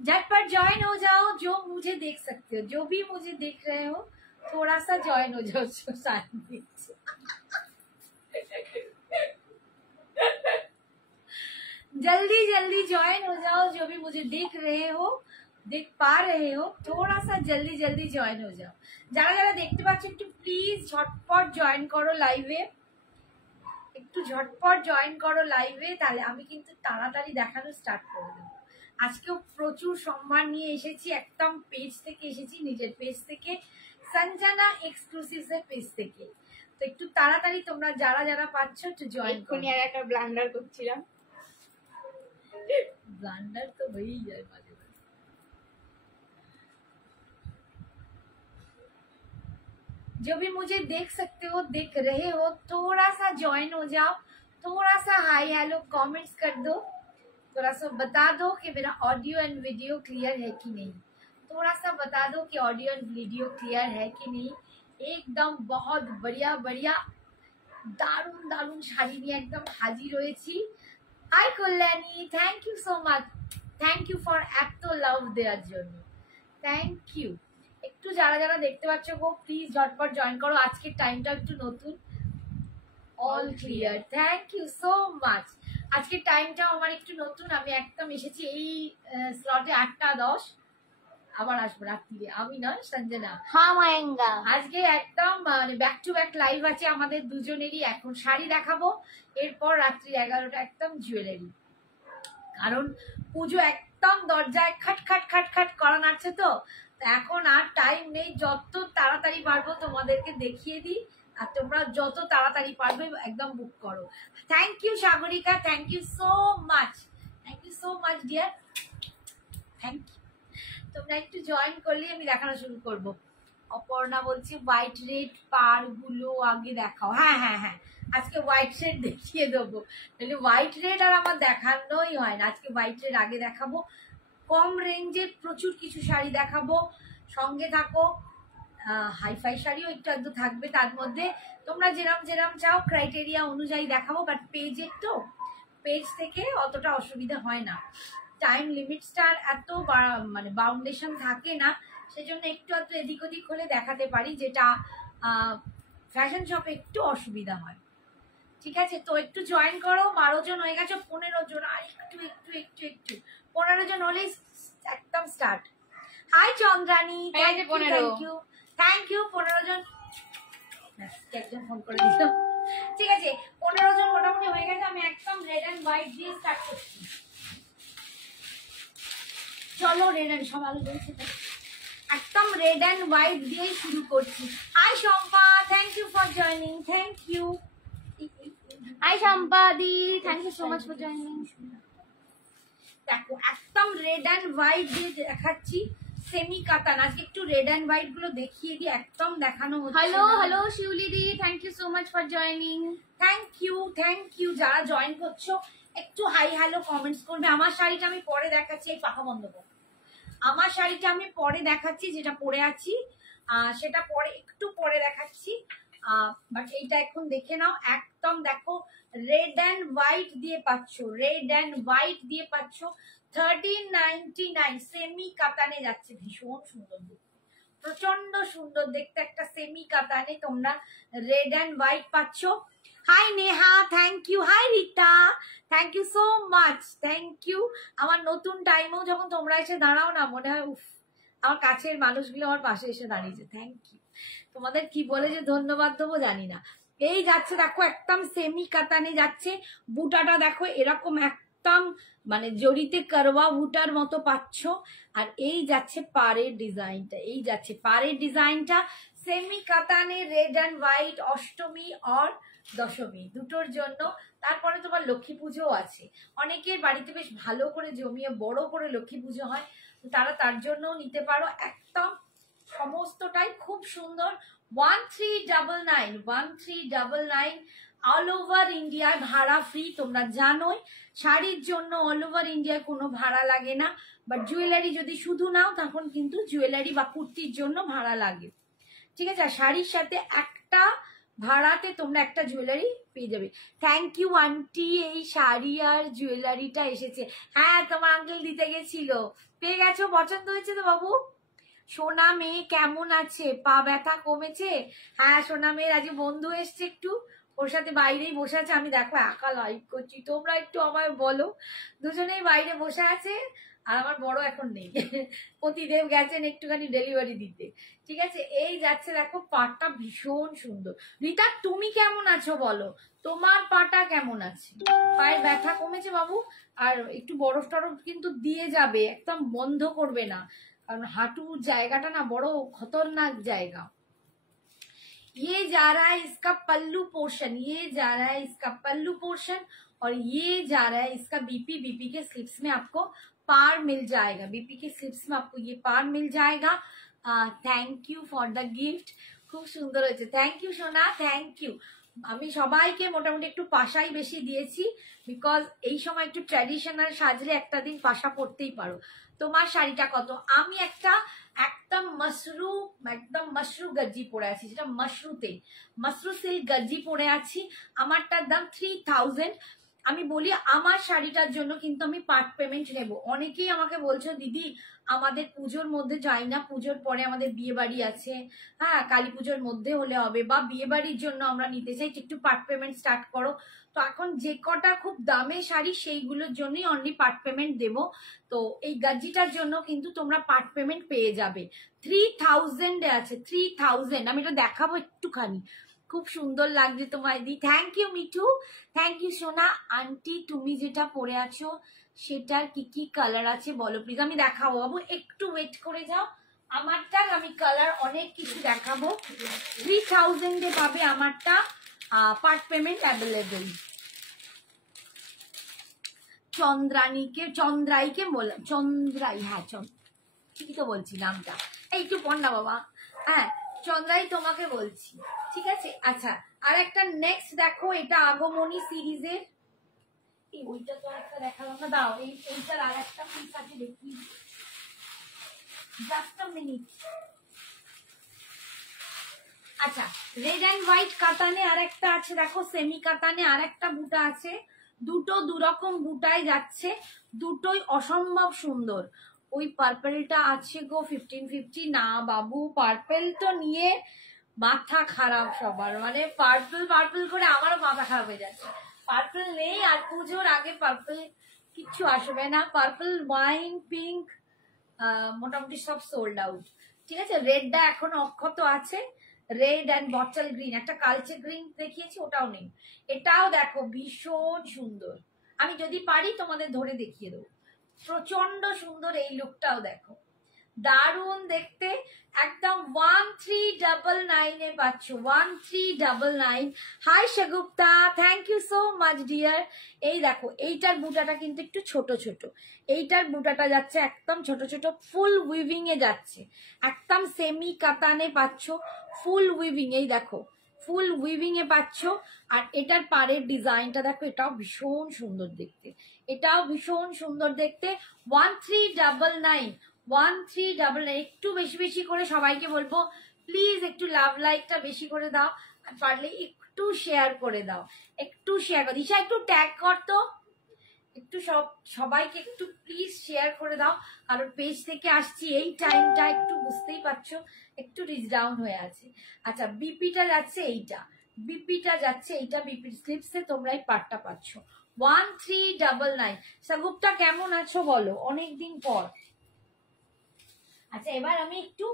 झटपट ज्वाइन हो जाओ जो मुझे देख सकते हो, जो भी मुझे देख रहे हो थोड़ा सा ज्वाइन हो जाओ। जल्दी जल्दी ज्वाइन हो जाओ, जो भी मुझे देख रहे हो, देख पा रहे हो, थोड़ा सा जल्दी जल्दी ज्वाइन हो जाओ। যারা যারা দেখতে পাচ্ছ একটু প্লিজ ঝটপট জয়েন করো লাইভে, একটু ঝটপট জয়েন করো লাইভে, তাহলে আমি কিন্তু তাড়াতাড়ি দেখানো স্টার্ট করে দেবো। আজকেও প্রচুর সম্মান নিয়ে এসেছি, একদম পেজ থেকে এসেছি, নিজের পেজ থেকে, সঞ্জনা এক্সক্লুসিভস এর পেজ থেকে। তো একটু তাড়াতাড়ি তোমরা যারা যারা পাচ্ছ একটু জয়েন করো। আর একটা ব্লান্ডার করছিলাম, ব্লান্ডার তো হয়েই যায় মাঝে মাঝে। जो भी मुझे देख सकते हो, देख रहे हो, थोड़ा सा ज्वाइन हो जाओ, थोड़ा सा हाई हेलो कमेंट्स कर दो, थोड़ा सा बता दो कि मेरा ऑडियो एंड वीडियो क्लियर है कि नहीं, थोड़ा सा बता दो कि ऑडियो एंड वीडियो क्लियर है कि नहीं। एकदम बहुत बढ़िया बढ़िया दारुण दारुण শাড়ি নিয়ে একদম হাজির হয়েছি। Hi Kalyani, thank you so much, thank you for এত লাভ দেওয়ার জন্য, থ্যাংক ইউ। একটু যারা যারা দেখতে পাচ্ছ গো প্লিজ ঝটপট জয়েন করো, আজকের টাইমটা একটু নতুন। All clear, thank you so much. আজকের টাইমটা আমার একটু নতুন, আমি একদম এসেছি এই স্লটে 8:10, আবার আসবো রাত্রিরে, আমি নয় সঞ্জনা। হ্যাঁ মায়েঙ্গা, আজকে একদম মানে ব্যাক টু ব্যাক লাইভ আছে আমাদের দুজনেরই। এখন শাড়ি দেখাবো, এরপর রাত্রি 11টা একদম জুয়েলারি, কারণ পুজো একদম দরজায় খাট খাট খাট খাট করা নাড়ছে। তো এখন আর টাইম নেই, যত তাড়াতাড়ি পারবো তোমাদেরকে দেখিয়ে দিই, আর তোমরা যত তাড়াতাড়ি পারবে একদম বুক করো। Thank you Sagarika, thank you so much, thank you so much dear, thank you. তোমরা একটু জয়েন করলে আমি দেখানো শুরু করব। অপর্ণা বলছি হোয়াইট রেড পার গুলো আগে দেখাও। হ্যাঁ হ্যাঁ হ্যাঁ, আজকে হোয়াইট রেড দেখিয়ে দেবো, তাহলে হোয়াইট রেড আর আমার দেখানোই হয় না। আজকে হোয়াইট রেড আগে দেখাবো, কম রেঞ্জের প্রচুর কিছু শাড়ি দেখাবো, সঙ্গে থাকো। হাইফাই শাড়িও একটু একটু থাকবে তার মধ্যে, তোমরা যেরম যেরম চাও ক্রাইটেরিয়া অনুযায়ী দেখাবো। বাট পেজের তো, পেজ থেকে অতটা অসুবিধা হয় না, টাইম লিমিটসটার এত মানে বাউন্ডেশন থাকে না, সেজন্য একটু একটু এদিক ওদিক হলে দেখাতে পারি, যেটা ফ্যাশন শপে একটু অসুবিধা হয়। ঠিক আছে, তো একটু জয়েন করো। 12 জন হয়ে গেছে, 15 জন, আর একটু একটু একটু একটু 15 জন হলেই একদম start. Hi Chandrani, thank you thank you. 15 জন, একজন ফোন করে দিল। ঠিক আছে, 15 জন মোটামুটি হয়ে গেছে। আমি একদম রেড অ্যান্ড হোয়াইট দিয়ে স্টার্ট করছি। চলো রেড অ্যান্ড, সব আলো জ্বলছে, একদম রেড অ্যান্ড হোয়াইট দিয়ে শুরু করছি। Hi Shampa, thank you for joining, thank you. Hi সম্পাদি, thank you so much for joining. দেখো একদম রেড অ্যান্ড হোয়াইট দিয়ে দেখাচ্ছি, সেমি কাতান। আজকে একটু রেড অ্যান্ড হোয়াইট গুলো দেখিয়ে দিই, একদম দেখানো হচ্ছে। Hello hello Shiuli di, thank you so much for joining. Thank you thank you. যারা জয়েন করছো একটু হাই হ্যালো কমেন্টস করবে। আমার শাড়িটা আমি পরে দেখাচ্ছি, এই পাখা বন্ধ করো। আমার শাড়িটা আমি পরে দেখাচ্ছি, যেটা পরে আছি সেটা পরে একটু পরে দেখাচ্ছি। বাট এইটা এখন দেখে নাও, একদম দেখো রেড অ্যান্ড হোয়াইট দিয়ে পাচ্ছ, রেড অ্যান্ড হোয়াইট দিয়ে পাচ্ছ। 1399 সেমি কাতানে যাচ্ছে, ভীষণ সুন্দর দেখতে, প্রচন্ড সুন্দর দেখতে একটা সেমি কাতানে তোমরা রেড অ্যান্ড হোয়াইট পাচ্ছ। Hi Neha, thank you. Hi Rita, thank you so much, thank you. আমার নতুন টাইমেও যখন তোমরা এসে দাঁড়াও না, মনে হয় উফ, আমার কাছের মানুষগুলো আমার পাশে এসে দাঁড়িয়েছে। থ্যাংক ইউ, তোমাদের কি বলে যে ধন্যবাদ দেবো জানি না। এই যাচ্ছে দেখো একদম সেমি কাতানে যাচ্ছে, বুটাটা দেখো এরকম একদম মানে জড়িতে করওয়া বুটার মতো পাচ্ছ। আর এই যাচ্ছে পাড়ের ডিজাইনটা, এই যাচ্ছে পাড়ের ডিজাইনটা সেমি কাতানে রেড অ্যান্ড হোয়াইট, অষ্টমী আর দশমী দুটোর জন্য। তারপরে তোমার লক্ষ্মী পুজোও আছে, অনেকের বাড়িতে বেশ ভালো করে জমিয়ে বড় করে লক্ষ্মী পুজো হয়, তারা তার জন্যও নিতে পারো। একদম সমস্তটাই খুব সুন্দর। 1399 অল ওভার ইন্ডিয়ায় ভাড়া ফ্রি, তোমরা জানোই শাড়ির জন্য অল ওভার ইন্ডিয়ায় কোনো ভাড়া লাগে না, বাট জুয়েলারি যদি শুধু নাও তখন কিন্তু জুয়েলারি বা কুর্তির জন্য ভাড়া লাগে, ঠিক আছে। আর শাড়ির সাথে একটা ভাড়াতে তোমরা একটা জুয়েলারি পেয়ে যাবে। থ্যাংক ইউ আন্টি, এই শাড়ি আর জুয়েলারিটা এসেছে। হ্যাঁ, তোমার আঙ্কেল দিতে গেছিল, পেয়ে গেছো? পছন্দ হয়েছে তো বাবু? সোনা মেয়ে কেমন আছে? পা ব্যথা কমেছে? হ্যাঁ, সোনা মেয়ের আজ বন্ধু এসছে, একটু ওর সাথে বাইরেই বসে আছে। আমি দেখো একা লাইভ করছি, তোমরা একটু আমায় বলো। দুজনেই বাইরে বসে আছে, আর আমার বড় এখন নেই, পতিদেব গেছেন একটুখানি ডেলিভারি দিতে, ঠিক আছে। এই যাচ্ছে, দেখো পাটা ভীষণ সুন্দর। রীতা তুমি কেমন আছো বলো, তোমার পাটা কেমন আছে? পায়ের ব্যথা কমেছে বাবু? আর একটু বরফ টরফ কিন্তু দিয়ে যাবে, একদম বন্ধ করবে না, কারণ হাঁটুর জায়গাটা না বড় খতরনাক জায়গা। ये जा रहा है इसका पल्लू पोर्शन, ये जा रहा है इसका पल्लू पोर्शन, और ये जा रहा है इसका बीपी। बीपी के स्लिप्स में आपको पार मिल जाएगा, बीपी के स्लिप्स में आपको ये पार मिल जाएगा। Thank you for the gift, খুব সুন্দর হয়েছে। থ্যাংক ইউ সোনা, থ্যাংক ইউ। আমি সবাইকে মোটামুটি একটু পাশাই বেশি দিয়েছি, বিকজ এই সময় একটু ট্র্যাডিশনাল সাজলে একটা দিন পাশা পড়তেই পারো। তোমার শাড়িটা কত? আমি একটা একদম মশরু গজ্জি পরে আছি, যেটা মশরু সিল্ক গজ্জি পরে আছি। আমারটার দাম 3000। আমি বলি আমার শাড়িটার জন্য কিন্তু আমি পার্ট পেমেন্ট নেব। অনেকেই আমাকে বলছো দিদি আমাদের পুজোর মধ্যে যাই না, পুজোর পরে আমাদের বিয়ে বাড়ি আছে, হ্যাঁ কালী পুজোর মধ্যে হলে হবে, বা বিয়ে বাড়ির জন্য আমরা নিতে চাই, একটু পার্ট পেমেন্ট স্টার্ট করো। তো এখন যে কটা খুব দামের শাড়ি সেইগুলোর জন্যই অনলি পার্ট পেমেন্ট দেব। তো এই গাজ্জিটার জন্য কিন্তু তোমরা পার্ট পেমেন্ট পেয়ে যাবে। 3000 আছে, 3000। আমি এটা দেখাবো একটুখানি, খুব সুন্দর লাগছে তোমায় দি। Thank you Mithu, thank you সোনা। আন্টি তুমি যেটা পরে আছো সেটার কি কি কালার আছে বলো প্লিজ। আমি দেখাবো বাবু, একটু ওয়েট করে যাও। আমারটা আমি কালার অনেক কিছু দেখাবো। 3000 এ পাবে আমারটা পার্ট পেমেন্ট অ্যাভেলেবেল। চন্দ্রাইকে বললাম, চন্দ্রাই, হ্যাঁ ঠিকই তো বলছি নামটা, এই একটু পড় না বাবা। হ্যাঁ চন্দ্রাই তোমাকে বলছি, ঠিক আছে। আচ্ছা, আর একটা নেক্সট দেখো, এটা আগমনী সিরিজের, ওইটা তো একটা দেখালাম না, দাও এইটার আর একটা পিস আছে দেখি, জাস্ট আ মিনিট। আচ্ছা, রেড অ্যান্ড হোয়াইট কাতানে আর একটা আছে, দেখো সেমি কাতানে আর একটা বুটা আছে। দুটো দুরকম বুটায় যাচ্ছে, দুটোই অসম্ভব সুন্দর। ওই পার্পেলটা আছে গো 1550। না বাবু, পার্পেল তো নিয়ে মাথা খারাপ সবার, মানে পার্পেল করে আমারও মাথা খারাপ হয়ে যাচ্ছে। পার্পেল নেই, আর পুজোর আগে পার্পেল কিচ্ছু আসবে না। পার্পেল, ওয়াইন, পিঙ্ক মোটামুটি সব সোল্ড আউট, ঠিক আছে। রেডটা এখনো অক্ষত আছে, রেড অ্যান্ড বটল গ্রিন, একটা কালচে গ্রিন দেখিয়েছি, ওটাও নেই। এটাও দেখো ভীষণ সুন্দর, আমি যদি পারি তোমাদের ধরে দেখিয়ে দেবো। প্রচন্ড সুন্দর এই লুকটাও দেখো, দারুণ দেখতে। একদম 1399 এ পাচ্ছ, 1399। Hi Shagufta, thank you so much dear. এই দেখো এইটার বুটাটা কিন্তু একটু ছোট ছোট, এইটার বুটাটা যাচ্ছে একদম ছোট ছোট, ফুল উইভিং এ যাচ্ছে, একদম সেমি কাতানে পাচ্ছ, ফুল উইভিং। এই দেখো ফুল উইভিং এ পাচ্ছ। আর এটার পাড়ের ডিজাইনটা দেখো, এটাও ভীষণ সুন্দর দেখতে, এটাও ভীষণ সুন্দর দেখতে। 1399, 1399। একটু বেশি বেশি করে সবাইকে বলবো প্লিজ একটু লাভ লাইকটা বেশি করে দাও, আর পারলে একটু শেয়ার করে দাও, একটু শেয়ার করো। দিশা একটু ট্যাগ করতো, একটু সবাইকে একটু প্লিজ শেয়ার করে দাও, কারণ পেজ থেকে আসছি এই টাইমটা একটু বুঝতেই পারছো একটু রিচ ডাউন হয়ে আছে। আচ্ছা, বিপিটা যাচ্ছে এইটা, বিপিটা যাচ্ছে এইটা, বিপির স্লিপসে তোমরা এই পার্টটা পাচ্ছ 1399। সাগুপ্তা কেমন আছো বলো, অনেকদিন পর। আচ্ছা, এবার আমি একটু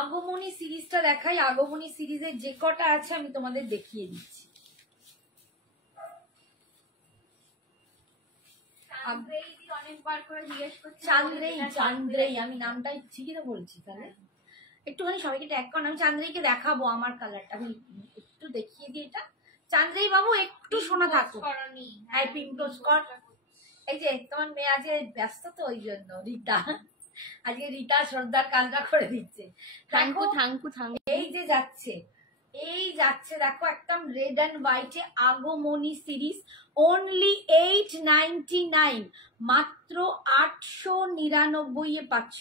আগমনী সিরিজটা দেখাই। আগমনী সিরিজের যে কটা আছে আমি তোমাদের দেখিয়ে দিচ্ছি। চান্দ্রেই, আমি নামটা ঠিকই তো বলছি, তাহলে একটুখানি সবাইকে ট্যাগ করো। আমি চান্দ্রেইকে দেখাবো আমার কালারটা, আমি একটু দেখিয়ে দিই। এটা চান্দ্রেই বাবু একটু শোনা থাকো, হ্যাঁ পিঙ্কোস কর। এই যে তোমার মেয়ে আজকে ব্যস্ত তো, ওই জন্য রীতা আজকে রীতা শ্রদ্ধার কাজটা করে দিচ্ছে। থ্যাংকু। এই যে যাচ্ছে এই যাচ্ছে দেখো একদম red and হোয়াইটে Agamani series, only 899, মাত্র 899 এ পাচ্ছ।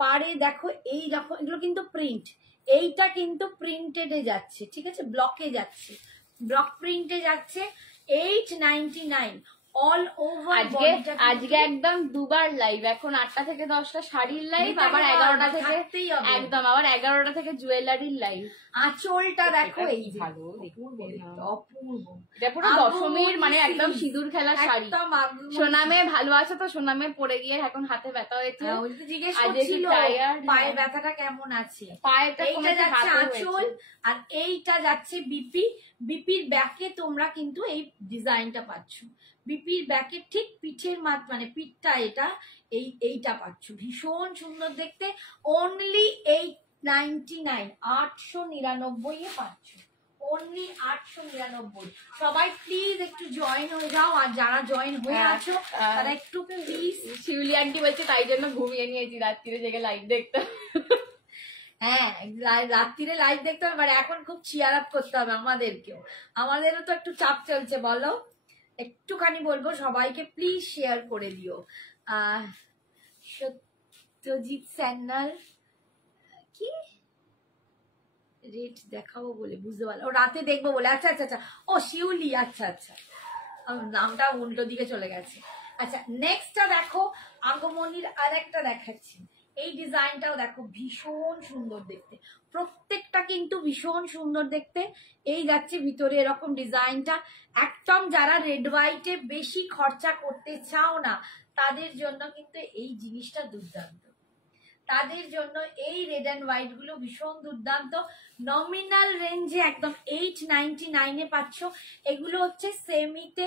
পারে দেখো এই রকম, এগুলো কিন্তু প্রিন্ট, এইটা কিন্তু প্রিন্টেডে যাচ্ছে, ঠিক আছে, ব্লকে যাচ্ছে, ব্লক প্রিন্টে যাচ্ছে। 899 অল ওভার। আজকে একদম দুবার লাইভ, এখন 8টা থেকে 10টা শাড়ির লাইভ, আবার 11টা থেকে একদম আবার 11টা থেকে জুয়েলারির লাইভ। আঁচলটা দেখো, এই ভালো অপূর্ব, এটা পুরো দশমীর মানে একদম সিঁদুর খেলার শাড়ি। সোনামে ভালো আছে তো? সোনামে পরে গিয়ে এখন হাতে ব্যথা হয়েছে, জিজ্ঞেস করছিল পায়ে ব্যথাটা কেমন আছে। এইটা যাচ্ছে আঁচল, আর এইটা যাচ্ছে বিপি। বিপির ব্যাকে তোমরা কিন্তু এই ডিজাইনটা পাচ্ছ, বিপির ব্যাকে ঠিক পিঠের মানে পিঠটা এটা, এইটা পাচ্ছ, ভীষণ সুন্দর দেখতে। অনলি 899, 899 এ পাচ্ছ, অনলি 899। সবাই প্লিজ একটু জয়েন হয়ে যাও, আর যারা জয়েন হয়ে আছো তারা একটু প্লিজ। শিউলি আন্টি বলছে তাই জন্য ঘুমিয়ে নিয়েছি, রাত্রিরে জেগে লাইভ দেখতে। হ্যাঁ, রাত্রিরে লাইভ দেখতে হবে, মানে এখন খুব চিয়ার আপ করতে হবে আমাদেরকেও, আমাদেরও তো একটু চাপ চলছে, বলো একটুখানি বলবো সবাইকে প্লিজ শেয়ার করে দিও। সত্যজিৎ স্যান্নাল কি রেট দেখাবো বলে বুঝতে পারলো, ও রাতে দেখবো বলে, আচ্ছা আচ্ছা আচ্ছা, ও শিউলি, আচ্ছা আচ্ছা, নামটা উল্টো দিকে চলে গেছে। আচ্ছা নেক্সটটা দেখো, আগমনীর আর একটা দেখাচ্ছি, এই ডিজাইনটাও দেখো ভীষণ সুন্দর দেখতে, প্রত্যেকটা কিন্তু ভীষণ সুন্দর দেখতে। এই যাচ্ছে ভিতরে এরকম ডিজাইনটা, একদম যারা রেড হোয়াইটে বেশি খরচা করতে চাও না তাদের জন্য কিন্তু এই জিনিসটা দুর্দান্ত, তাদের জন্য এই রেড অ্যান্ড হোয়াইট গুলো ভীষণ দুর্দান্ত। নমিনাল রেঞ্জে একদম 899 এ পাচ্ছ। এগুলো হচ্ছে সেমিতে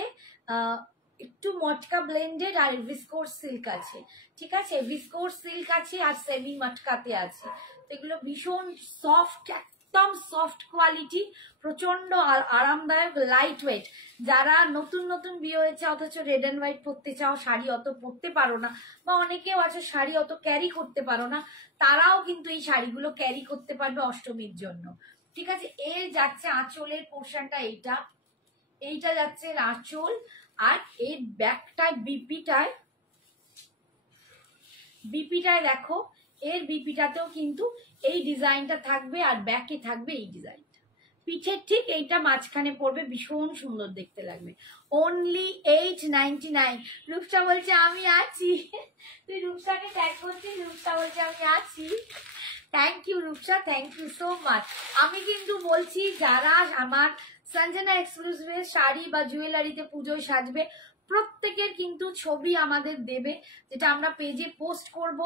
একটু মটকা ব্লেন্ডেড আর ভিসকোর সিল্ক আছে, ঠিক আছে, ভিসকোর সিল্ক আছে আর সেমি মটকাতে আছে। তো এগুলো ভীষণ সফট, একদম সফট কোয়ালিটি, প্রচন্ড আরামদায়ক, লাইট ওয়েট। যারা নতুন নতুন বিয়ে হয়েছে অথচ রেড অ্যান্ড হোয়াইট পরতে চাও, শাড়ি অত পরতে পারো না, বা অনেকেও আছে শাড়ি অত ক্যারি করতে পারো না, তারাও কিন্তু এই শাড়িগুলো ক্যারি করতে পারবে অষ্টমীর জন্য, ঠিক আছে। এর যাচ্ছে আঁচলের পোর্শনটা, এইটা যাচ্ছে আঁচল, আর এই ব্যাকটায় বিপিটায় দেখো, এর বিপিটাতেও কিন্তু এই ডিজাইনটা থাকবে, আর ব্যাকে থাকবে এই ডিজাইনটা, পিঠের ঠিক এইটা মাঝখানে পড়বে, ভীষণ সুন্দর দেখতে লাগবে। অনলি 899। রূপসা বলছে আমি আছি, তুই রূপসাকে ট্যাগ করছিস, রূপসা বলছে আমি আছি। Thank you Rupsa, thank you so much. আমি কিন্তু বলছি যারা আমার সঞ্জনা এক্সক্লুসিভের শাড়ি বা জুয়েলারিতে পুজোয় সাজবে, প্রত্যেকের কিন্তু ছবি আমাদের দেবে, যেটা আমরা পেজে পোস্ট করব,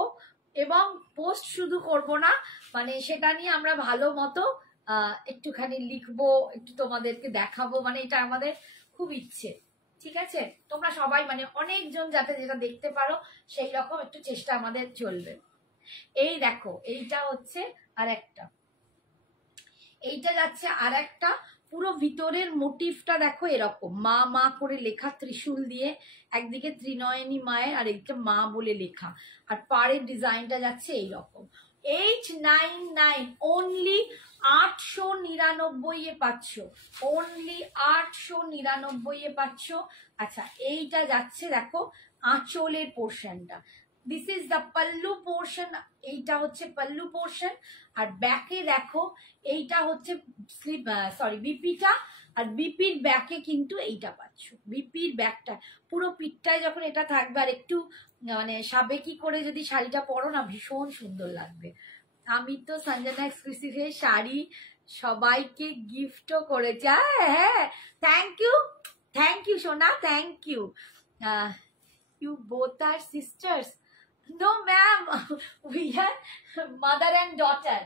এবং পোস্ট শুধু করব না, মানে সেটা নিয়ে আমরা ভালো মতো একটুখানি লিখবো, একটু তোমাদেরকে দেখাবো, মানে এটা আমাদের খুব ইচ্ছে, ঠিক আছে। তোমরা সবাই মানে অনেকজন যাতে যেটা দেখতে পারো সেই রকম একটু চেষ্টা আমাদের চলবে। এই দেখো এইটা হচ্ছে আর একটা, এইটা যাচ্ছে আর একটা, পুরো ভিতরের মোটিভটা দেখো এরকম, মা মা করে লেখা ত্রিশূল দিয়ে, একদিকে ত্রিনয়নী মায়ের আর একদিকে মা বলে লেখা, আর পাড়ের ডিজাইনটা যাচ্ছে এইরকম। 899, অনলি 899 এ পাচ্ছ, অনলি 899 এ পাচ্ছ। আচ্ছা এইটা যাচ্ছে দেখো আঁচলের পোর্শনটা, this is the pallu portion, এইটা হচ্ছে পাল্লু পোর্শন, আর ব্যাকে দেখো এইটা হচ্ছে স্লিপ, সরি বিপিটা, আর বিপির ব্যাকে কিন্তু এইটা পাচ্ছ, বিপির ব্যাকটা পুরো পিঠটায় যখন এটা থাকবে, আর একটু মানে সাবেকি করে যদি শাড়িটা পরো না ভীষণ সুন্দর লাগবে। আমি তো সঞ্জনা এক্সক্লুসিভের শাড়ি সবাইকে গিফটও করেছি, হ্যাঁ থ্যাংক ইউ সোনা, thank you. You both are sisters? No ma'am, we are mother and daughter,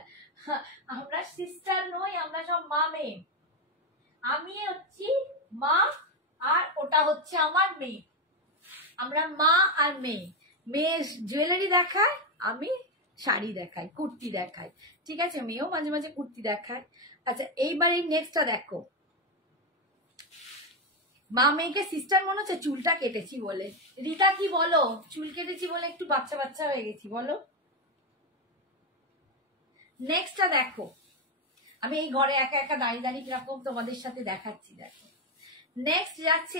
আমরা সিস্টার নই, আমরা সব মা মেয়ে। আমি হচ্ছি মা, আর ওটা হচ্ছে আমার মেয়ে, আমরা মা আর মেয়ে। মেয়ে জুয়েলারি দেখায়, আমি শাড়ি দেখাই, কুর্তি দেখাই, ঠিক আছে, মেয়েও মাঝে মাঝে কুর্তি দেখায়। আচ্ছা এইবার এই নেক্সটটা দেখো, মা মেয়েকে সিস্টার মনে হচ্ছে, চুলটা কেটেছি বলে। রিতা কি বলো, চুল কেটেছি বলে একটু বাচ্চা বাচ্চা হয়ে গেছি বলো। নেক্সটটা দেখো, আমি এই ঘরে একা একা দাঁড়িয়ে দাঁড়িয়ে কিরকম তোমাদের সাথে দেখাচ্ছি। দেখো নেক্সট যাচ্ছে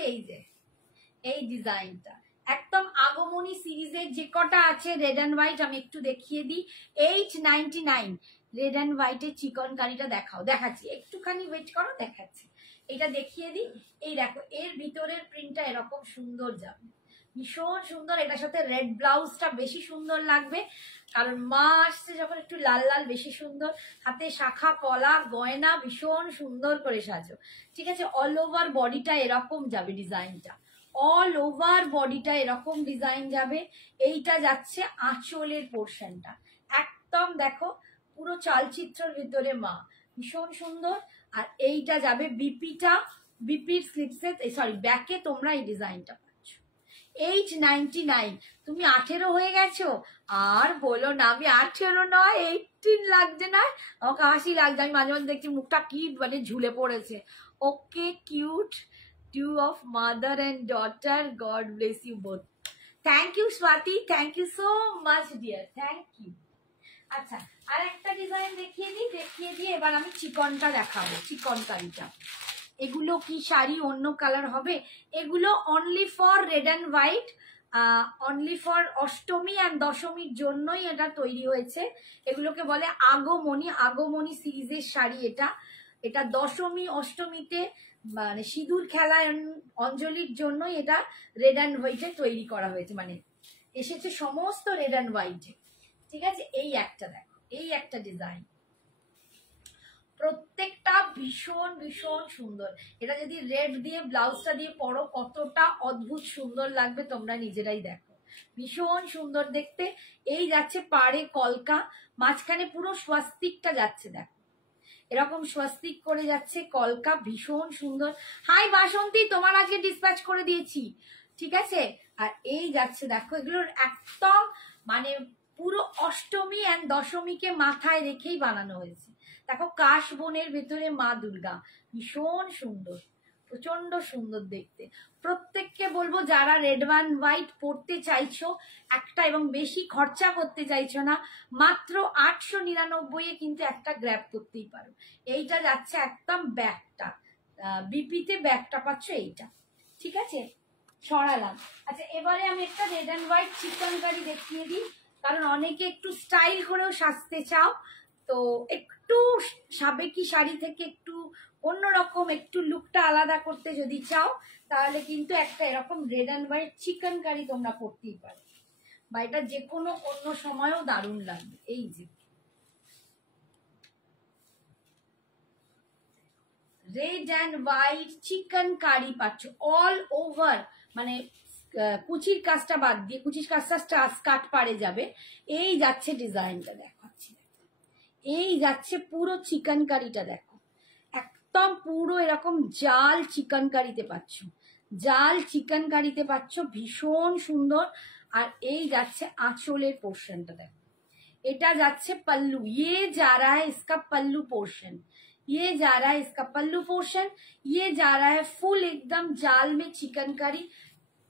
এই ডিজাইনটা, একদম আগমনী সিরিজের যে কটা আছে রেড অ্যান্ড হোয়াইট, আমি একটু দেখিয়ে দিই। 899 রেড অ্যান্ড হোয়াইটের চিকনকারিটা দেখাচ্ছি, একটুখানি ওয়েট করো, দেখাচ্ছি। এটা দেখিয়ে দিই। এই দেখো এর ভিতরের প্রিন্টটা এরকম সুন্দর যাবে, ভীষণ সুন্দর। এটার সাথে রেড ব্লাউজটা বেশি সুন্দর লাগবে, কারণ মা আসছে যখন একটু লাল লাল বেশি সুন্দর। হাতে শাখা পলা গয়না ভীষণ সুন্দর করে সাজো, ঠিক আছে। অল ওভার বডিটা এরকম যাবে ডিজাইনটা, অল ওভার বডিটা এরকম ডিজাইন যাবে। এইটা যাচ্ছে আঁচলের পোর্শনটা, একদম দেখো পুরো চালচিত্রের ভিতরে মা, ভীষণ সুন্দর। আর এইটা যাবে বিপির স্লিপসে, সরি ব্যাকে তোমরা এই ডিজাইনটা পাচ্ছ। 899। তুমি 18 হয়ে গেছো, আর বলো না আমি 18 নয় 18 লাগছে না, আমাকে হাসি লাগছে। আমি মাঝে মাঝে দেখছি মুখটা কি মানে ঝুলে পড়েছে। ওকে cute, two of mother and daughter, God bless you both. Thank you Swati, thank you so much dear, thank you. আচ্ছা আর একটা ডিজাইন দেখিয়ে দিই এবার আমি চিকনটা দেখাবো, চিকনকারিটা। এগুলো কি শাড়ি অন্য কালার হবে? এগুলো only for red and white, only for Ashtami and দশমীর জন্যই এটা তৈরি হয়েছে। এগুলোকে বলে আগমনী সিরিজের শাড়ি। এটা দশমী অষ্টমীতে মানে সিঁদুর খেলা অঞ্জলির জন্যই এটা রেড অ্যান্ড হোয়াইটে তৈরি করা হয়েছে, মানে এসেছে সমস্ত রেড অ্যান্ড হোয়াইটে, ঠিক আছে। এই একটা দেখো, এই একটা ডিজাইন, প্রত্যেকটা ভীষণ ভীষণ সুন্দর। এটা যদি রেড দিয়ে ব্লাউজটা দিয়ে পরো কতটা অদ্ভুত সুন্দর লাগবে তোমরা নিজেরাই দেখো, ভীষণ সুন্দর দেখতে। এই যাচ্ছে পাড়ে কলকা, মাঝখানে পুরো স্বস্তিকটা যাচ্ছে, দেখো এরকম স্বস্তিক করে যাচ্ছে কলকা, ভীষণ সুন্দর। হাই বাসন্তী, তোমার আজকে ডিসপ্যাচ করে দিয়েছি, ঠিক আছে। আর এই যাচ্ছে দেখো, এগুলোর একদম মানে পুরো অষ্টমী অ্যান্ড দশমীকে মাথায় রেখেই বানানো হয়েছে। দেখো কাশবনের ভেতরে মা দুর্গা, ভীষণ সুন্দর, প্রচন্ড সুন্দর দেখতে। প্রত্যেককে বলবো যারা রেড অ্যান্ড হোয়াইট পড়তে চাইছো একটা এবং বেশি খরচা করতে চাইছো না, মাত্র 899 কিন্তু একটা গ্র্যাব করতেই পারো। এইটা যাচ্ছে একদম ব্যাগটা, বিপিতে ব্যাগটা পাচ্ছ এইটা, ঠিক আছে। সরালাম। আচ্ছা এবারে আমি একটা রেড অ্যান্ড হোয়াইট চিকনকারি দেখিয়ে দিই, কারণ অনেকে একটু স্টাইল করেও সাজতে চাও, তো একটু সাবেকি শাড়ি থেকে একটু অন্যরকম একটু লুকটা আলাদা করতে যদি চাও, তাহলে কিন্তু একটা এরকম রেড অ্যান্ড হোয়াইট চিকনকারি তোমরা পরতেই পারো, বা এটা যে কোনো অন্য সময়ও দারুণ লাগবে। এই যে রেড অ্যান্ড হোয়াইট চিকনকারি পাচ্ছ অল ওভার, মানে কুচির কাজটা বাদ দিয়ে, কুচির কাজটা স্কার্ট পাড়ে যাবে। এই যাচ্ছে ডিজাইনটা দেখাচ্ছি, এই যাচ্ছে পুরো চিকনকারিটা দেখো, একদম পুরো এরকম জাল চিকনকারিতে পাচ্ছ, জাল চিকনকারিতে পাচ্ছ, ভীষণ সুন্দর। আর এই যাচ্ছে আঁচলের পোর্শনটা দেখো, এটা যাচ্ছে पल्लू, ये जा रहा है इसका पल्लू पोर्शन, ये जा रहा है इसका पल्लू पोर्शन, ये जा रहा है फुल एकदम जाल में चिकनकारी।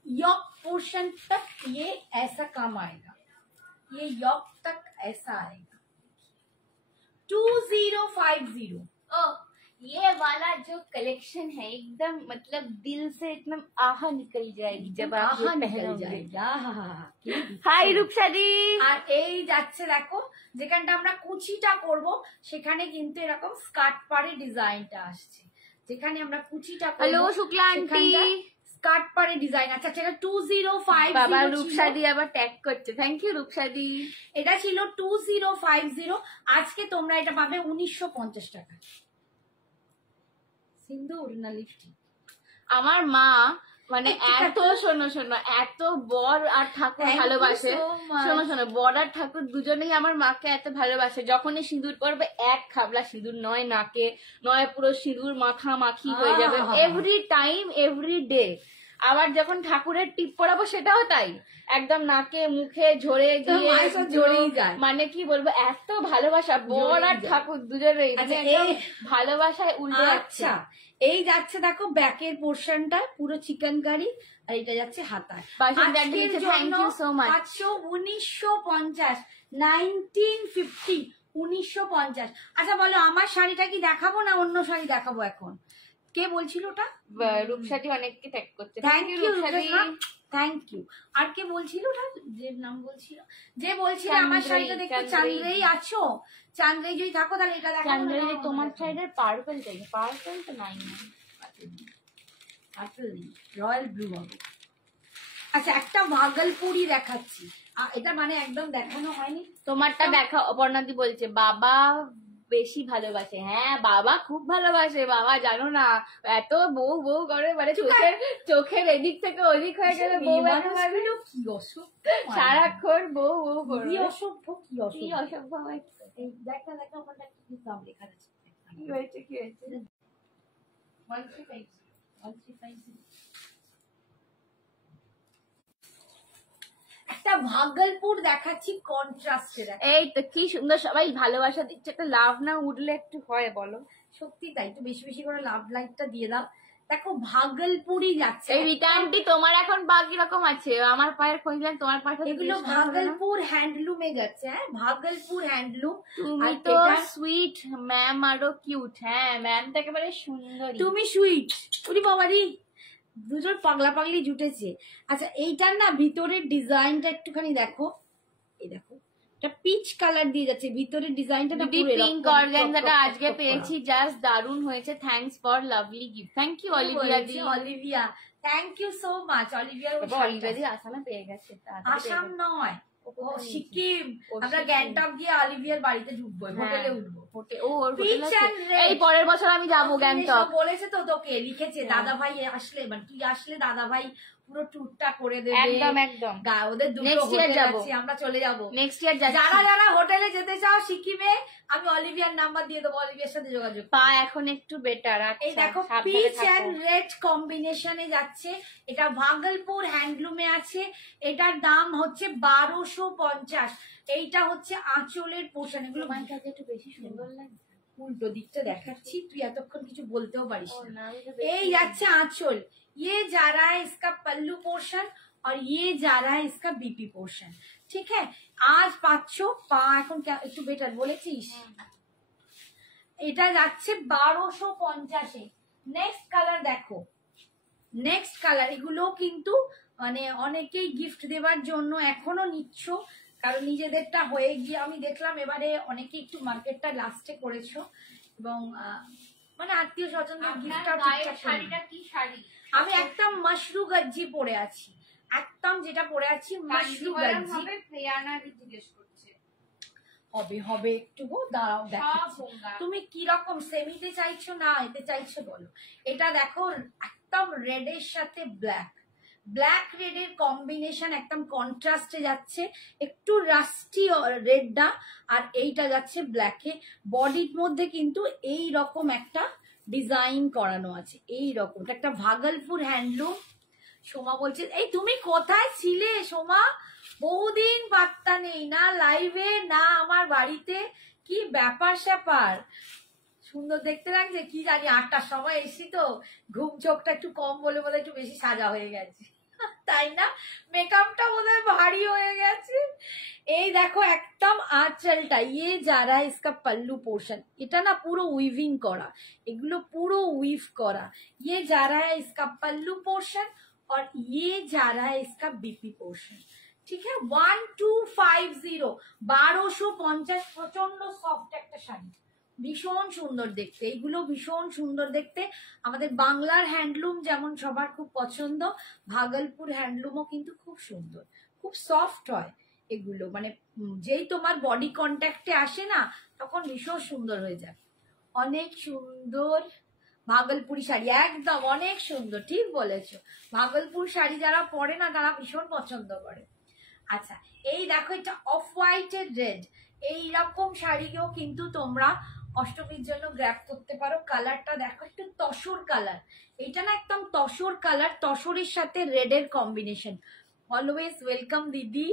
यॉक पोर्शन तक ये ऐसा काम आएगा, ये यॉक तक ऐसा आएगा। 2050। ये वाला जो कलेक्शन है एकदम मतलब दिल से एकदम आहा निकल जाएगी जब आप ये पहनोगे। हाय रूपसादी। আর এই যাচ্ছে দেখো, যেখানটা আমরা কুচিটা করব সেখানে কিন্তু এরকম স্কার্ট পাড়ে ডিজাইনটা আসছে, যেখানে আমরা কুচিটা করব। হ্যালো শুক্লা আন্টি, স্কার্ট পাড়ে ডিজাইন। আচ্ছা সেটা 2050। বাবা রূপসাদি আবার ট্যাগ করছে, থ্যাংক ইউ রূপসাদি। এটা ছিল 2050, আজকে তোমরা এটা পাবে 1950 টাকা। সিন্দুর না লিপস্টিক। আমার মা মানে এত শোনো এত বর আর ঠাকুর ভালোবাসে, শোনো বর আর ঠাকুর দুজনেই আমার মাকে এত ভালোবাসে। যখনই সিঁদুর পরবে এক খাবলা সিঁদুর, নয় নাকে নয় পুরো সিঁদুর মাখা মাখি হয়ে যাবে এভরি টাইম এভরি ডে। আবার যখন ঠাকুরের টিপ পরাবো সেটাও তাই, একদম নাকে মুখে ঝরে গিয়ে জড়েই যায়। মানে কি বলবো, এত ভালোবাসা বর আর ঠাকুর দুজনেই, মানে ভালোবাসায় উল্টে। আচ্ছা এই যাচ্ছে দেখো ব্যাকের পোর্শনটা পুরো চিকনকারি, আর এটা যাচ্ছে হাতায়। 1950, 1950 1950। আচ্ছা বলো, আমার শাড়িটা কি দেখাবো না অন্য শাড়ি দেখাবো এখন? কে বলছিল ওটা? রূপসাদি অনেককে ট্যাগ করছে। থ্যাংক ইউ রূপসাদি, থ্যাংক ইউ। আর কে বলছিল ওটা, যে নাম বলছিল, যে বলছিল আমার শাড়িটা দেখতে চান্দ্রেই আছো, চান্দ্রেই যদি থাকো তাহলে এটা দেখাবো। চান্দ্রেই তোমার শাড়ির পার্পল চাই, পার্পল তো নাই না, পার্পল নেই, রয়্যাল ব্লু হবে। আচ্ছা একটা ভাগলপুরি দেখাচ্ছি, এটা মানে একদম দেখানো হয়নি। তোমারটা দেখা। অপর্ণাদি বলছে বাবা বেশি ভালোবাসে। হ্যাঁ বাবা খুব ভালোবাসে, বাবা জানো না এত বউ বউ করে, মানে চোখের এদিক থেকে ওদিক হয়ে গেলে বউ একেবারে কি অসভ্য, সারাক্ষণ বউ বউ করে। কি অসভ্য, কি অসভ্য হয়। দেখা দেখা ওখানটা কি দাম লেখা আছে, কি হয়েছে কি হয়েছে? 1350 একটা ভাগলপুর দেখাচ্ছি কন্ট্রাস্টের। এই তো কি সুন্দর সবাই ভালোবাসা দিচ্ছে, একটা লাভ না উঠলে একটু হয় বলো? সত্যি তাই, একটু বেশি বেশি করে লাভ লাইটটা দিয়ে দাও। দেখো ভাগলপুরি যাচ্ছে। এই রিটার্নটি তোমার এখন পা কিরকম আছে? আমার পায়ের খোঁজলেন, তোমার পায়ে এগুলো ভাগলপুর হ্যান্ডলুমে যাচ্ছে। হ্যাঁ ভাগলপুর হ্যান্ডলুম। তুমি তো সুইট ম্যাম, আরো কিউট। হ্যাঁ ম্যাম তো একেবারে সুন্দরী। তুমি সুইট, উনি বাবারি দুজন পাগলা পাগলি জুটেছে। আচ্ছা এইটার না ভিতরের ডিজাইনটা একটুখানি দেখো, এই দেখো এটা পিচ কালার দিয়ে যাচ্ছে, ভিতরের ডিজাইনটা না পুরো পিঙ্ক অর্গানজাটা আজকে পেয়েছি, জাস্ট দারুণ হয়েছে। Thanks for lovely gift. Thank you Olivia দি। Olivia thank you so much. অলিভিয়ার অলিভিয়া দি আসামে পেয়ে গেছে। আসাম নয়, সিকিম। আমরা গ্যাংটক গিয়ে অলিভিয়ার বাড়িতে ঢুকবো, হোটেলে উঠবো। এই পরের বছর আমি যাবো গ্যাংটক। বলেছে তো তোকে, লিখেছে দাদা ভাই আসলে, মানে তুই আসলে দাদা ভাই পুরো ট্যুরটা করে দেবে। একদম একদম। ওদের দুটো হোটেল আছে, আমরা চলে যাবো নেক্সট ইয়ার। যারা যারা হোটেলে যেতে চাও সিকিমে, আমি অলিভিয়ার নাম্বার দিয়ে দেবো, অলিভিয়ার সাথে যোগাযোগ। পা এখন একটু বেটার। এই দেখো পিচ এন্ড রেড কম্বিনেশনে যাচ্ছে, এটা ভাগলপুর হ্যান্ডলুমে আছে। এটার দাম হচ্ছে 1250। এইটা হচ্ছে আঁচলের পোর্শন। এগুলো একটু বেশি সুন্দর লাগে। উল্টো দিকটা দেখাচ্ছি, তুই এতক্ষণ কিছু বলতেও পারিস না। এই যাচ্ছে আঁচল, ये जा रहा है इसका पल्लू पोर्शन और ये जा रहा है इसका बीपी पोर्शन। ठीक है, आज পাচ্ছ পা এখন একটু বেটার বলেছিস। এটা যাচ্ছে 1250-এ। নেক্সট কালার দেখো, নেক্সট কালার। এগুলো কিন্তু মানে অনেকেই গিফট দেওয়ার জন্য এখনো নিচ্ছ, কারণ নিজেদেরটা হয়ে গিয়ে আমি দেখলাম এবারে অনেকে একটু মার্কেটটা লাস্টে করেছো, এবং মানে আত্মীয় স্বজনদের গিফট। শাড়িটা কি শাড়ি? আমি একদম মাশরু গজ্জি পরে আছি, একদম যেটা পরে আছি মাশরু গজ্জি। জিজ্ঞেস করছে হবে হবে একটু দাঁড়াও দেখো তুমি কি রকম সেমিতে চাইছো না এতে চাইছো বলো। এটা দেখো একদম রেডের সাথে ব্ল্যাক, ব্ল্যাক রেডের কম্বিনেশন একদম কন্ট্রাস্টে যাচ্ছে, একটু রাস্টি রেডটা, আর এইটা যাচ্ছে ব্ল্যাকে। বডির মধ্যে কিন্তু এই রকম একটা ডিজাইন করানো আছে, এই রকম একটা ভাগলপুর হ্যান্ডলুম। সোমা বলছে এই তুমি কোথায় ছিলে সোমা, বহুদিন বার্তা নেই, না লাইভে না আমার বাড়িতে, কি ব্যাপার স্যাপার। সুন্দর দেখতে লাগছে, কি জানি 8টার সময় এসি তো ঘুম চোখটা একটু কম বলে বোধহয় একটু বেশি সাজা হয়ে গেছে, তাই না? মেকআপটা বোধহয় ভারী হয়ে গেছে। এই দেখো একদম আঁচলটা, ইয়ে যারা ইসকা পল্লু পোর্শন, এটা না পুরো উইভিং করা, এগুলো পুরো উইভ করা। ইয়ে যারা ইসকা পল্লু পোর্শন और ये जा रहा है इसका बीपी पोर्शन। ठीक है, 1250 1250। প্রচন্ড সফট একটা শাড়ি, ভীষণ সুন্দর দেখতে, এইগুলো ভীষণ সুন্দর দেখতে। আমাদের বাংলার হ্যান্ডলুম যেমন সবার খুব পছন্দ, ভাগলপুর হ্যান্ডলুমও কিন্তু খুব সুন্দর, খুব সফট হয় এগুলো, মানে যেই তোমার বডি কন্ট্যাক্টে আসে না তখন ভীষণ সুন্দর হয়ে যায়। অনেক সুন্দর ভাগলপুরি শাড়ি, একদম অনেক সুন্দর, ঠিক বলেছো। ভাগলপুর শাড়ি যারা পরে না তারা ভীষণ পছন্দ করে। আচ্ছা এই দেখো এটা অফ হোয়াইটের রেড, এইরকম শাড়িও কিন্তু তোমরা অষ্টমীর জন্য গ্র্যাব করতে পারো। কালারটা দেখো একটু তসর কালার, এটা না একদম তসর কালার, তসরের সাথে রেডের কম্বিনেশন। অলওয়েজ ওয়েলকাম দিদি,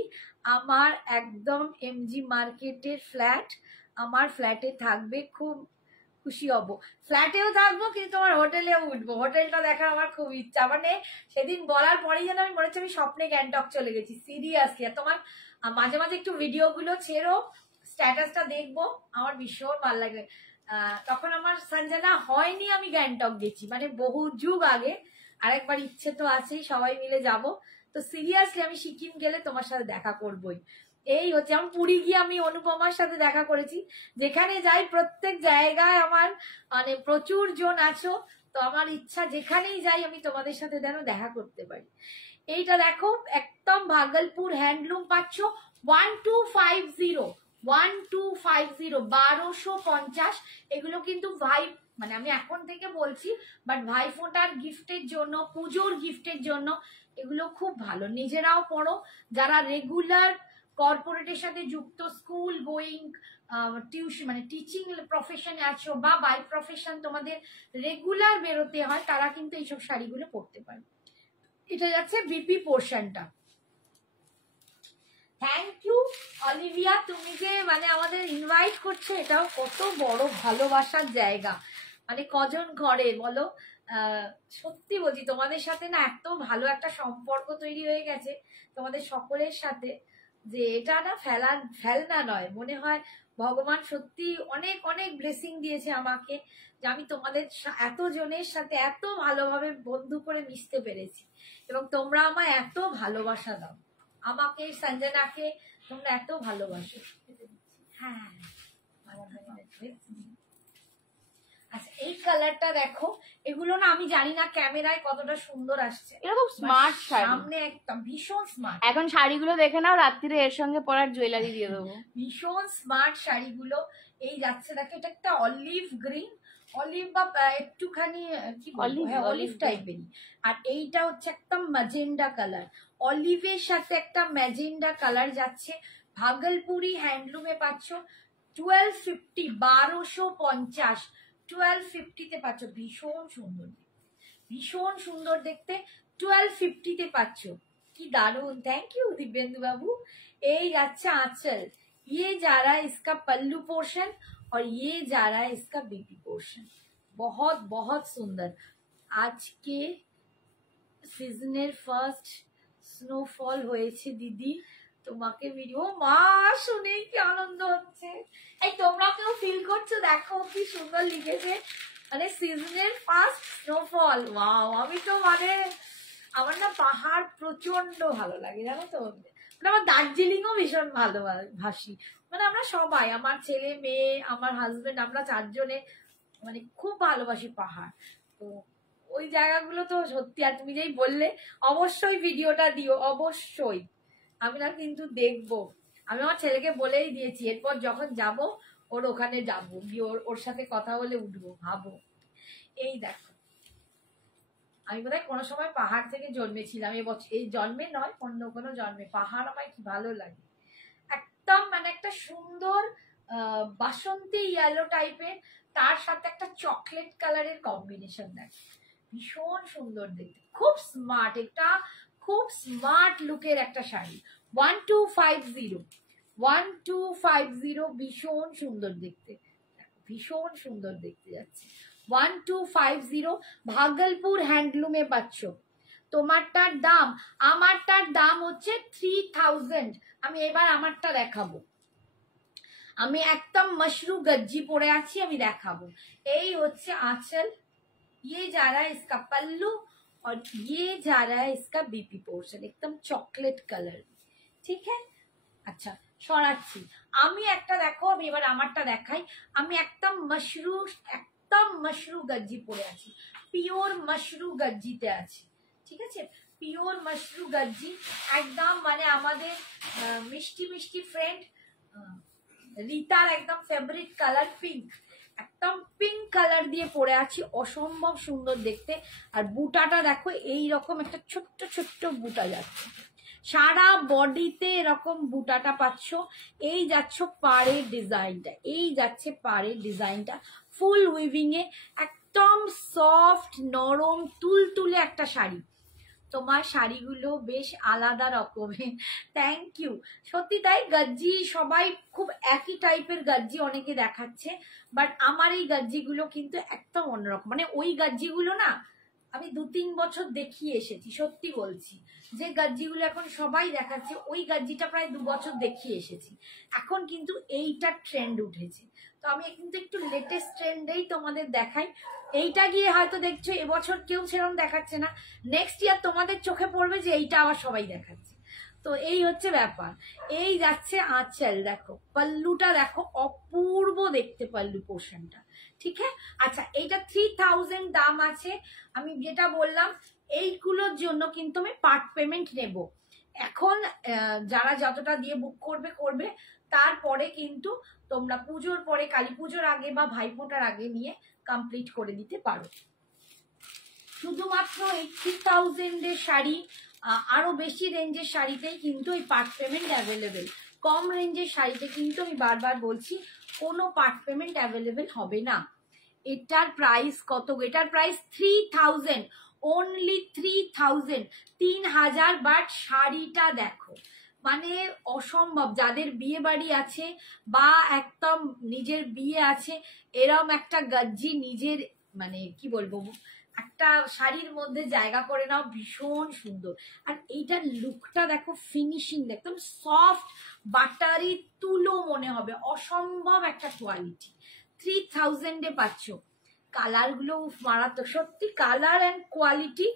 আমার একদম এমজি মার্কেটের ফ্ল্যাট, আমার ফ্ল্যাটে থাকবে, খুব খুশি হব। ফ্ল্যাটেও থাকবো কিন্তু আমার হোটেলেও উঠবো, হোটেলটা দেখার আমার খুব ইচ্ছা। মানে সেদিন বলার পরেই যেন আমি মনে হচ্ছে আমি স্বপ্নে গ্যাংটক চলে গেছি, সিরিয়াসলি। আর তোমার মাঝে মাঝে একটু ভিডিও গুলো ছেড়ো, স্ট্যাটাসটা দেখবো, আমার ভীষণ ভালো লাগে। তখন আমার সঞ্জনা হয়নি, আমি গ্যাংটক গেছি, মানে বহু যুগ আগে। আরেকবার ইচ্ছে তো আছেই, সবাই মিলে যাব। তো সিরিয়াসলি আমি সিকিম গেলে তোমার সাথে দেখা করবোই। এই হচ্ছে, আমি পুরী গিয়ে আমি অনুপমার সাথে দেখা করেছি। যেখানে যাই প্রত্যেক জায়গায় আমার মানে প্রচুর জন আছো, তো আমার ইচ্ছা যেখানেই যাই আমি তোমাদের সাথে যেন দেখা করতে পারি। এইটা দেখো, একদম ভাগলপুর হ্যান্ডলুম পাচ্ছ 1250, 1250, এগুলো কিন্তু ভাই মানে আমি এখন থেকে বলছি, বাট ভাইফোঁটার গিফটের জন্য, পুজোর গিফটের জন্য এগুলো খুব ভালো। নিজেরাও পড়ো, যারা রেগুলার কর্পোরেটের সাথে যুক্ত, স্কুল গোয়িং, টিউশন মানে টিচিং প্রফেশনে আছো, বা বাই প্রফেশন তোমাদের রেগুলার বেরোতে হয়, তারা কিন্তু এইসব শাড়িগুলো পরতে পারে। এটা যাচ্ছে বিপি পোর্শনটা। থ্যাংক ইউ অলিভিয়া, তুমি যে মানে আমাদের ইনভাইট করছো, এটাও কত বড় ভালোবাসার জায়গা। মানে কজন ঘরে বলো, সত্যি বলছি তোমাদের সাথে না এত ভালো একটা সম্পর্ক তৈরি হয়ে গেছে তোমাদের সকলের সাথে, যে এটা না ফেলনা নয়। মনে হয় ভগবান সত্যি অনেক অনেক ব্লেসিং দিয়েছে আমাকে, যে আমি তোমাদের এত জনের সাথে এত ভালোভাবে বন্ধু করে মিশতে পেরেছি, এবং তোমরা আমায় এত ভালোবাসা দাও। আমাকে, সঞ্জনাকে তোমরা এত ভালোবাসো। হ্যাঁ, আচ্ছা এই কালারটা দেখো, এগুলো না আমি জানি না ক্যামেরায় কতটা সুন্দর আসছে, এরকম স্মার্ট শাড়ি, সামনে একদম ভীষণ স্মার্ট। এখন শাড়িগুলো দেখে নাও, রাত্রিরে এর সঙ্গে পরার জুয়েলারি দিয়ে দেবো। ভীষণ স্মার্ট শাড়িগুলো। এই যাচ্ছে দেখো, এটা একটা অলিভ গ্রিন, অলিভ বা একটুখানি কি অলিভ টাইপেরই, আর এইটা হচ্ছে একটা ম্যাজেন্ডা কালার, অলিভের সাথে একটা ম্যাজেন্ডা কালার যাচ্ছে। ভাগলপুরি হ্যান্ডলুমে পাচ্ছ 1250, 1250, 1250-তে পাচ্ছ। ভীষণ সুন্দর, ভীষণ সুন্দর দেখতে, 1250-তে পাচ্ছ। কি দারুন, থ্যাংক ইউ दिव्येंदु बाबू। এই যাচ্ছে आंचल, ये जा रहा है इसका पल्लू पोर्शन, और ये जा रहा है इसका बीपी पोर्शन। बहुत बहुत सुंदर। आज के সিজনের ফার্স্ট স্নোফল হয়েছে দিদি, তোমাকে ভিডিও মা শুনে কি আনন্দ হচ্ছে। এই তোমরা কেউ ফিল করছো? দেখো কি সুন্দর লিখেছে, মানে সিজনের ফার্স্ট স্নোফল। ওয়াও, আমি তো মানে আমার না পাহাড় প্রচন্ড ভালো লাগে জানো তো, মানে আমার দার্জিলিংও ভীষণ ভালোবাসি। মানে আমরা সবাই, আমার ছেলে মেয়ে, আমার হাজবেন্ড, আমরা চারজনে মানে খুব ভালোবাসি পাহাড়। তো ওই জায়গাগুলো তো সত্যি, আর তুমি যেই বললে অবশ্যই ভিডিওটা দিও, অবশ্যই। আমি না কিন্তু দেখবো, আমি আমার ছেলেকে বলেই দিয়েছি, এরপর যখন যাব ওর ওখানে যাবো, গিয়ে ওর সাথে কথা বলে উঠবো, ভাবো। এই দেখো, আমি বোধহয় কোনো সময় পাহাড় থেকে জন্মেছিলাম, এবছর এই জন্মে নয়, অন্য কোনো জন্মে। পাহাড় আমায় কি ভালো লাগে, একদম মানে একটা সুন্দর বাসন্তী ইয়েলো টাইপের, তার সাথে একটা চকলেট কালারের কম্বিনেশন দেখো, ভীষণ সুন্দর দেখতে, খুব স্মার্ট। এটা খুব স্মার্ট লুকের একটা শাড়ি। 1250, 1250, ভীষণ সুন্দর দেখতে, ভীষণ সুন্দর দেখতে যাচ্ছে। 1250 ভাগলপুর হ্যান্ডলুমে পাচ্ছ। তোমারটার দাম, আমারটার দাম হচ্ছে 3000। আমি এবার আমারটা দেখাবো, আমি একদম মশরু গজ্জি পরে আছি, আমি দেখাবো। এই হচ্ছে आंचल, ये जा रहा है इसका पल्लू, और ये जा रहा है इसका बीपी पोर्शन, एकदम चॉकलेट कलर। ठीक है, আচ্ছা সরাচ্ছি। আমি একটা দেখো, আমি এবার আমারটা দেখাই। আমি একদম মশরু গজ্জি পরে আছি, পিওর মশরু গজ্জিতে আছি। ঠিক আছে, পিওর মশরু গজ্জি, একদম মানে আমাদের মিষ্টি মিষ্টি ফ্রেন্ড রিতার একদম ফেভারিট কালার পিঙ্ক, একদম পিঙ্ক কালার দিয়ে পরে আছি, অসম্ভব সুন্দর দেখতে। আর বুটাটা দেখো, এই রকম একটা ছোট্ট ছোট্ট বুটা যাচ্ছে, সারা বডিতে এরকম বুটাটা পাচ্ছ। এই যাচ্ছ পাড়ের ডিজাইনটা, এই যাচ্ছে পাড়ের ডিজাইনটা ফুল উইভিং এ, একদম সফট নরম তুলতুলে একটা শাড়ি। তোমার শাড়িগুলো বেশ আলাদা রকমের, থ্যাংক ইউ। সত্যি তাই, গজ্জি সবাই খুব একই টাইপের গজ্জি অনেকে দেখাচ্ছে, বাট আমার এই গজ্জিগুলো কিন্তু একদম অন্যরকম। মানে ওই গজ্জিগুলো না আমি 2-3 বছর দেখিয়ে এসেছি, সত্যি বলছি। যে গাজ্জিগুলো এখন সবাই দেখাচ্ছে ওই গাজ্জিটা প্রায় 2 বছর দেখিয়ে এসেছি। এখন কিন্তু এইটা ট্রেন্ড উঠেছে, তো আমি কিন্তু একটু লেটেস্ট ট্রেন্ডেই তোমাদের দেখাই। এইটা গিয়ে হয়তো দেখছো এবছর কেউ সেরকম দেখাচ্ছে না, নেক্সট ইয়ার তোমাদের চোখে পড়বে যে এইটা আবার সবাই দেখাচ্ছে। তো এই হচ্ছে ব্যাপার। এই যাচ্ছে আঁচল, দেখো পাল্লুটা দেখো, অপূর্ব দেখতে পাল্লু পোর্শনটা, ঠিক আছে। আচ্ছা, এইটা 3000 দাম আছে। আমি যেটা বললাম এইগুলোর জন্য কিন্তু আমি পার্ট পেমেন্ট নেব। এখন যারা যতটা দিয়ে বুক করবে করবে, তারপরে কিন্তু তোমরা পুজোর পরে, কালী পুজোর আগে বা ভাইফোঁটার আগে নিয়ে কমপ্লিট করে দিতে পারো। শুধুমাত্র এই 3000 এর শাড়ি, আরো বেশি রেঞ্জের শাড়িতেই কিন্তু এই পার্ট পেমেন্ট অ্যাভেলেবেল। কম রেঞ্জের শাড়িতে কিন্তু আমি বারবার বলছি কোনো পার্ট পেমেন্ট অ্যাভেলেবেল হবে না। এটার প্রাইস কত? এটার প্রাইস 3000, অনলি 3000, 3000। বাট শাড়িটা দেখো, মানে অসম্ভব। যাদের বিয়ে বাড়ি আছে বা একদম নিজের বিয়ে আছে, এরম একটা গাজ্জি নিজের মানে কি বলবো একটা শাড়ির মধ্যে জায়গা করে নাও, ভীষণ সুন্দর। আর এইটার লুকটা দেখো, ফিনিশিং একদম সফট বাটারি তুলো মনে হবে, অসম্ভব একটা কোয়ালিটি। 3000 এ পাচ্ছ। কালার গুলো মারাত্মক, সত্যি কালার অ্যান্ড কোয়ালিটি